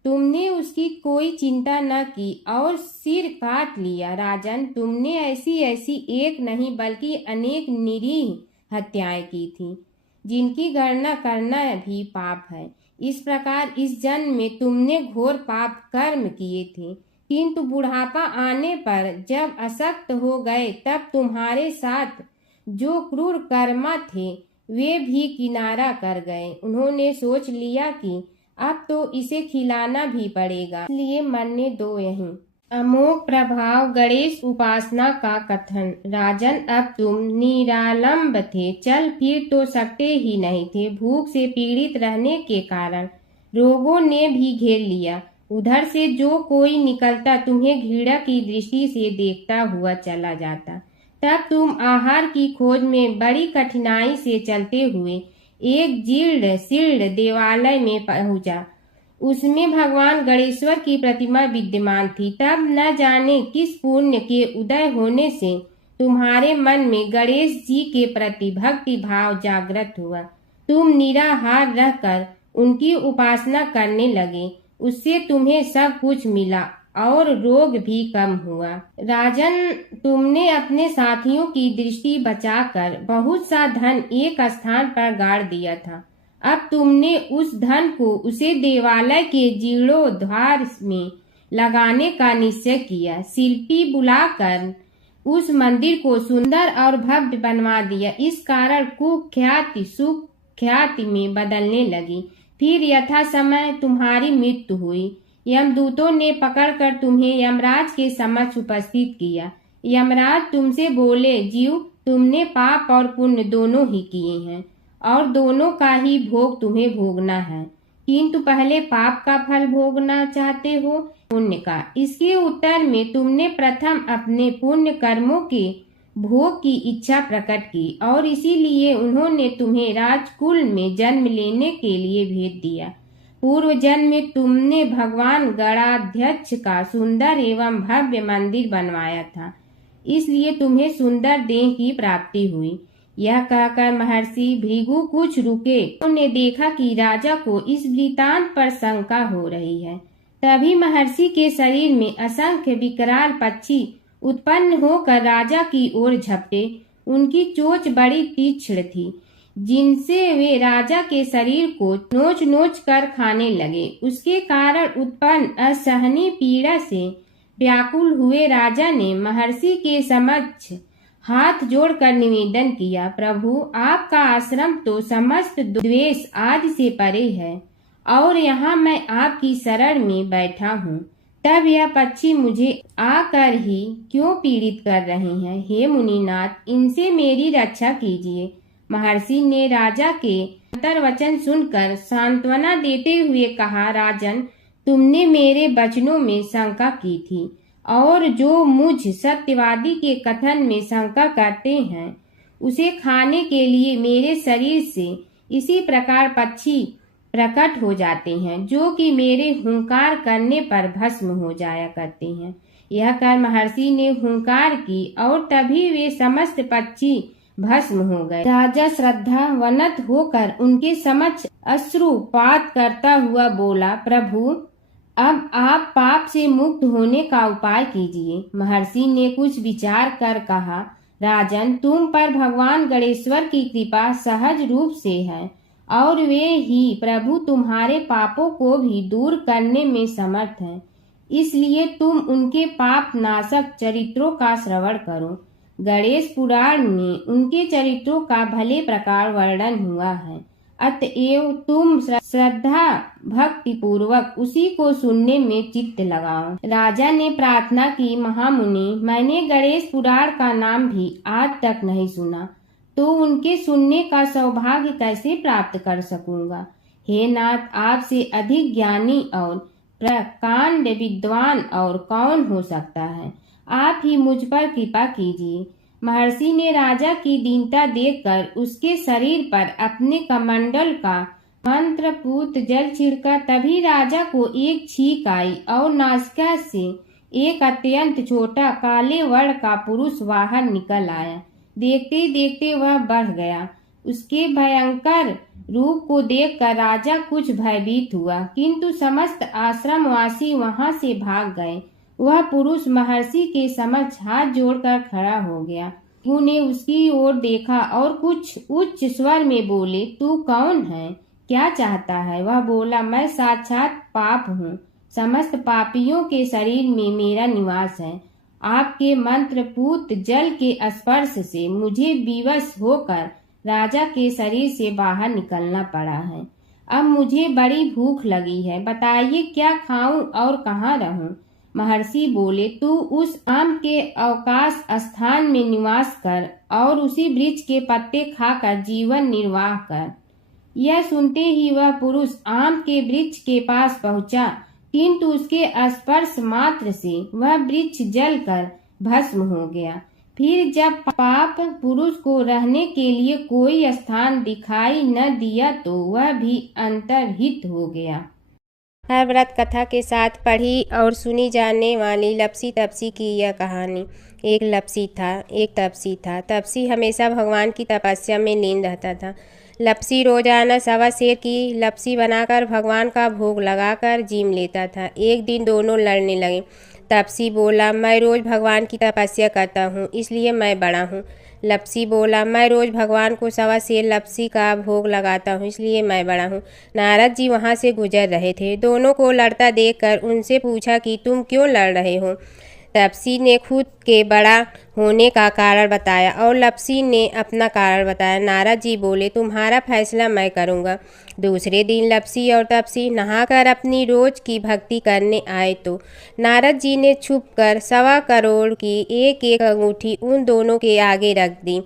तुमने उसकी कोई चिंता न की और सिर काट लिया। राजन, तुमने ऐसी ऐसी एक नहीं बल्कि अनेक निरीह हत्याएं की थी, जिनकी गणना करना भी पाप है। इस प्रकार इस जन्म में तुमने घोर पाप कर्म किए थे, किंतु बुढ़ापा आने पर जब अशक्त हो गए तब तुम्हारे साथ जो क्रूर कर्मा थे वे भी किनारा कर गए। उन्होंने सोच लिया कि अब तो इसे खिलाना भी पड़ेगा, इसलिए मरने दो यहीं। अमोघ प्रभाव गणेश उपासना का कथन। राजन, अब तुम निरालंब थे, चल फिर तो सकते ही नहीं थे। भूख से पीड़ित रहने के कारण रोगों ने भी घेर लिया। उधर से जो कोई निकलता तुम्हें घृणा की दृष्टि से देखता हुआ चला जाता। तब तुम आहार की खोज में बड़ी कठिनाई से चलते हुए एक जीर्ण शीर्ण देवालय में पहुंचा। उसमें भगवान गणेश्वर की प्रतिमा विद्यमान थी। तब न जाने किस पुण्य के उदय होने से तुम्हारे मन में गणेश जी के प्रति भक्ति भाव जागृत हुआ। तुम निराहार रहकर उनकी उपासना करने लगे। उससे तुम्हें सब कुछ मिला और रोग भी कम हुआ। राजन, तुमने अपने साथियों की दृष्टि बचाकर बहुत सा धन एक स्थान पर गाड़ दिया था। अब तुमने उस धन को उसे देवालय के जीर्णोद्धार में लगाने का निश्चय किया। शिल्पी बुलाकर उस मंदिर को सुंदर और भव्य बनवा दिया। इस कारण कुख्याति सुख्याति में बदलने लगी। फिर यथा समय तुम्हारी मृत्यु हुई। यमदूतों ने पकड़कर तुम्हें यमराज के समक्ष उपस्थित किया। यमराज तुमसे बोले, जीव, तुमने पाप और पुण्य दोनों ही किए हैं और दोनों का ही भोग तुम्हें भोगना है, किंतु पहले पाप का फल भोगना चाहते हो पुण्य का। इसके उत्तर में तुमने प्रथम अपने पुण्य कर्मों के भोग की इच्छा प्रकट की और इसीलिए उन्होंने तुम्हें राजकुल में जन्म लेने के लिए भेज दिया। पूर्व जन्म में तुमने भगवान गणाध्यक्ष का सुंदर एवं भव्य मंदिर बनवाया था, इसलिए तुम्हें सुंदर देह की प्राप्ति हुई। यह कहकर महर्षि भृगु कुछ रुके। उन्होंने देखा कि राजा को इस वृतांत पर शंका हो रही है। तभी महर्षि के शरीर में असंख्य विकराल पक्षी उत्पन्न होकर राजा की ओर झपटे। उनकी चोंच बड़ी तीक्ष्ण थी, जिनसे वे राजा के शरीर को नोच नोच कर खाने लगे। उसके कारण उत्पन्न असहनीय पीड़ा से व्याकुल हुए राजा ने महर्षि के समक्ष हाथ जोड़कर निवेदन किया, प्रभु, आपका आश्रम तो समस्त द्वेष आदि से परे है और यहाँ मैं आपकी शरण में बैठा हूँ। तब यह पक्षी मुझे आकर ही क्यों पीड़ित कर रहे हैं? हे मुनिनाथ, इनसे मेरी रक्षा कीजिए। महर्षि ने राजा के अंतर्वचन सुनकर सांत्वना देते हुए कहा, राजन, तुमने मेरे वचनों में शंका की थी और जो मुझ सत्यवादी के कथन में शंका करते हैं, उसे खाने के लिए मेरे शरीर से इसी प्रकार पक्षी प्रकट हो जाते हैं, जो कि मेरे हुंकार करने पर भस्म हो जाया करते हैं। यह कर महर्षि ने हुंकार की और तभी वे समस्त पक्षी भस्म हो गए। राजा श्रद्धावनत होकर उनके समक्ष अश्रुपात करता हुआ बोला, प्रभु, अब आप पाप से मुक्त होने का उपाय कीजिए। महर्षि ने कुछ विचार कर कहा, राजन, तुम पर भगवान गणेश्वर की कृपा सहज रूप से है और वे ही प्रभु तुम्हारे पापों को भी दूर करने में समर्थ हैं। इसलिए तुम उनके पाप नाशक चरित्रों का श्रवण करो। गणेश पुराण में उनके चरित्रों का भले प्रकार वर्णन हुआ है, अतएव तुम श्रद्धा भक्ति पूर्वक उसी को सुनने में चित्त लगाओ। राजा ने प्रार्थना की, महामुनि, मैंने गणेश पुराण का नाम भी आज तक नहीं सुना, तो उनके सुनने का सौभाग्य कैसे प्राप्त कर सकूंगा? हे नाथ, आपसे अधिक ज्ञानी और प्रकांड विद्वान और कौन हो सकता है? आप ही मुझ पर कृपा कीजिए। महर्षि ने राजा की दीनता देखकर उसके शरीर पर अपने कमंडल का मंत्रपूत जल छिड़का। तभी राजा को एक छींक आई और नासिका से एक अत्यंत छोटा काले वर्ण का पुरुष बाहर निकल आया। देखते देखते वह बढ़ गया। उसके भयंकर रूप को देखकर राजा कुछ भयभीत हुआ, किंतु समस्त आश्रमवासी वहां से भाग गए। वह पुरुष महर्षि के समक्ष हाथ जोड़कर खड़ा हो गया। उन्हें उसकी ओर देखा और कुछ उच्च स्वर में बोले, तू कौन है? क्या चाहता है? वह बोला, मैं साक्षात पाप हूँ। समस्त पापियों के शरीर में मेरा निवास है। आपके मंत्रपूत जल के स्पर्श से मुझे विवश होकर राजा के शरीर से बाहर निकलना पड़ा है। अब मुझे बड़ी भूख लगी है, बताइए क्या खाऊं और कहाँ रहूं? महर्षि बोले, तू उस आम के अवकाश स्थान में निवास कर और उसी वृक्ष के पत्ते खाकर जीवन निर्वाह कर। यह सुनते ही वह पुरुष आम के वृक्ष के पास पहुंचा, किंतु उसके स्पर्श मात्र से वह वृक्ष जलकर भस्म हो गया। फिर जब पाप पुरुष को रहने के लिए कोई स्थान दिखाई न दिया तो वह भी अंतर्हित हो गया। हर व्रत कथा के साथ पढ़ी और सुनी जाने वाली लपसी तपसी की यह कहानी। एक लपसी था, एक तपसी था। तपसी हमेशा भगवान की तपस्या में लीन रहता था। लपसी रोजाना सवा सेर की लपसी बनाकर भगवान का भोग लगाकर जीम लेता था। एक दिन दोनों लड़ने लगे। तपसी बोला, मैं रोज़ भगवान की तपस्या करता हूँ, इसलिए मैं बड़ा हूँ। लपसी बोला, मैं रोज़ भगवान को सवा सेर लपसी का भोग लगाता हूँ, इसलिए मैं बड़ा हूँ। नारद जी वहाँ से गुजर रहे थे। दोनों को लड़ता देखकर उनसे पूछा कि तुम क्यों लड़ रहे हो। तपसी ने खुद के बड़ा होने का कारण बताया और लपसी ने अपना कारण बताया। नारद जी बोले, तुम्हारा फैसला मैं करूँगा। दूसरे दिन लपसी और तपसी नहाकर अपनी रोज की भक्ति करने आए तो नारद जी ने छुपकर 1.25 करोड़ की एक एक अंगूठी उन दोनों के आगे रख दी।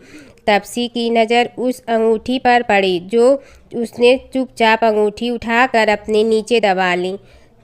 तपसी की नज़र उस अंगूठी पर पड़ी जो उसने चुपचाप अंगूठी उठाकर अपने नीचे दबा ली।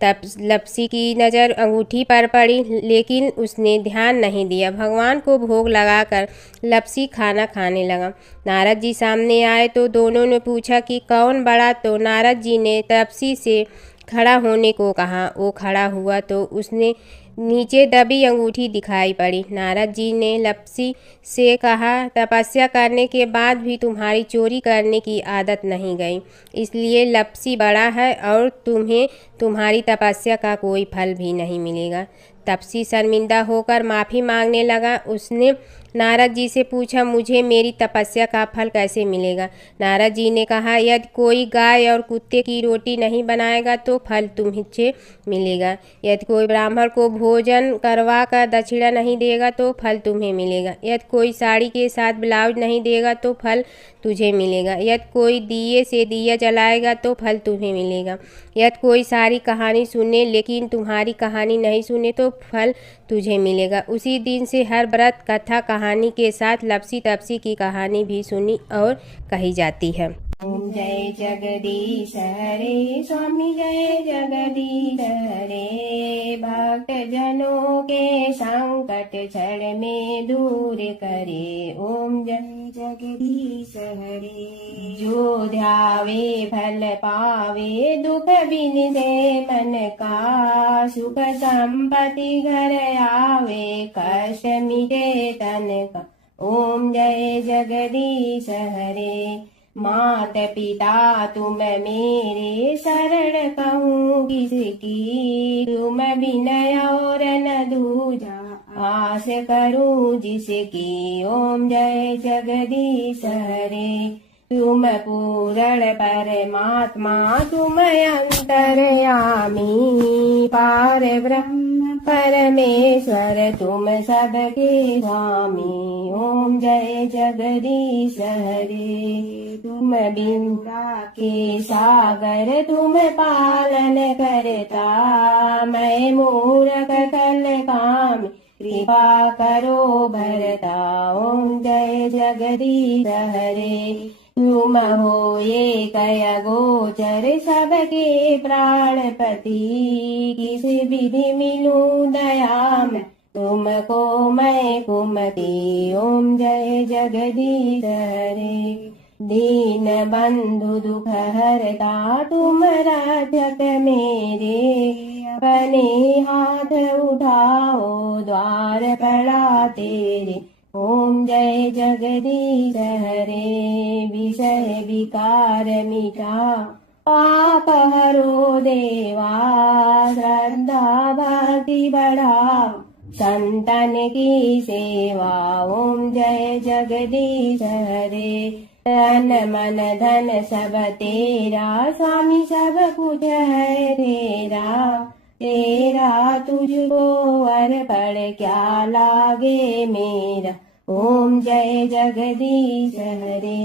तब लपसी की नज़र अंगूठी पर पड़ी, लेकिन उसने ध्यान नहीं दिया। भगवान को भोग लगाकर लपसी खाना खाने लगा। नारद जी सामने आए तो दोनों ने पूछा कि कौन बड़ा, तो नारद जी ने तपसी से खड़ा होने को कहा। वो खड़ा हुआ तो उसने नीचे दबी अंगूठी दिखाई पड़ी। नारद जी ने लपसी से कहा, तपस्या करने के बाद भी तुम्हारी चोरी करने की आदत नहीं गई, इसलिए लपसी बड़ा है और तुम्हें तुम्हारी तपस्या का कोई फल भी नहीं मिलेगा। तपसी शर्मिंदा होकर माफ़ी मांगने लगा। उसने नारद जी से पूछा, मुझे मेरी तपस्या का फल कैसे मिलेगा। नारद जी ने कहा, यदि कोई गाय और कुत्ते की रोटी नहीं बनाएगा तो फल तुम्हें मिलेगा। यदि कोई ब्राह्मण को भोजन करवा कर दक्षिणा नहीं देगा तो फल तुम्हें मिलेगा। यदि कोई साड़ी के साथ ब्लाउज नहीं देगा तो फल तुझे मिलेगा। यदि कोई दिए से दिया जलाएगा तो फल तुम्हें मिलेगा। यदि कोई सारी कहानी सुने लेकिन तुम्हारी कहानी नहीं सुने तो फल तुझे मिलेगा। उसी दिन से हर व्रत कथा कहानी के साथ लपसी तपसी की कहानी भी सुनी और कही जाती है। ओम जय जगदीश हरे स्वामी, जय जगदीश हरे। भक्त जनों के संकट क्षण में दूर करे। ओम जय जगदीश हरे। जो ध्यावे फल पावे, दुख बिन से मन का। सुख संपत्ति घर आवे, कष्ट मिटे तन का। ओम जय जगदीश हरे। मात पिता तुम मेरे, शरण कहूँ किसकी। तुम विनय और न दूजा, आस करूँ जिसकी। ओम जय जगदीश हरे। तुम पूर्ण परमात्मा, तुम अंतर्यामी। पार ब्रह्म परमेश्वर, तुम सबके स्वामी। ओम जय जगदीश हरे। तुम बिंदा के सागर, तुम पालन करता। मैं मूरख कल काम, कृपा करो भरता। ओम जय जगदीश हरे। तुम हो ये कय गोचर, सबके प्राणपति। किस विधि मिलूं दया में, तुमको मैं कुमति। ओम जय जगदीश हरे। दीन बंधु दुख हरता, तुम रक्षक मेरे। अपने हाथ उठाओ, द्वार पड़ा तेरे। ओम जय जगदीश हरे। विषय विकार मिटा, पाप हरो देवा। श्रद्धा भक्ति बढ़ाओ, संतन की सेवा। ओम जय जगदीश हरे। तन मन धन सब तेरा, स्वामी सब कुछ है तेरा। तेरा तुझको अर्पण क्या लागे मेरा। ओम जय जगदीश हरे।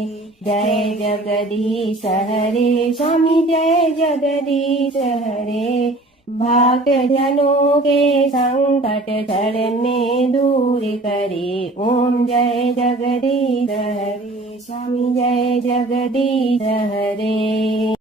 जय जगदीश हरे। स्वामी जय जगदीश हरे। भक्त जनों के संकट झरने दूर करे। ओम जय जगदीश हरे, स्वामी जय जगदीश हरे।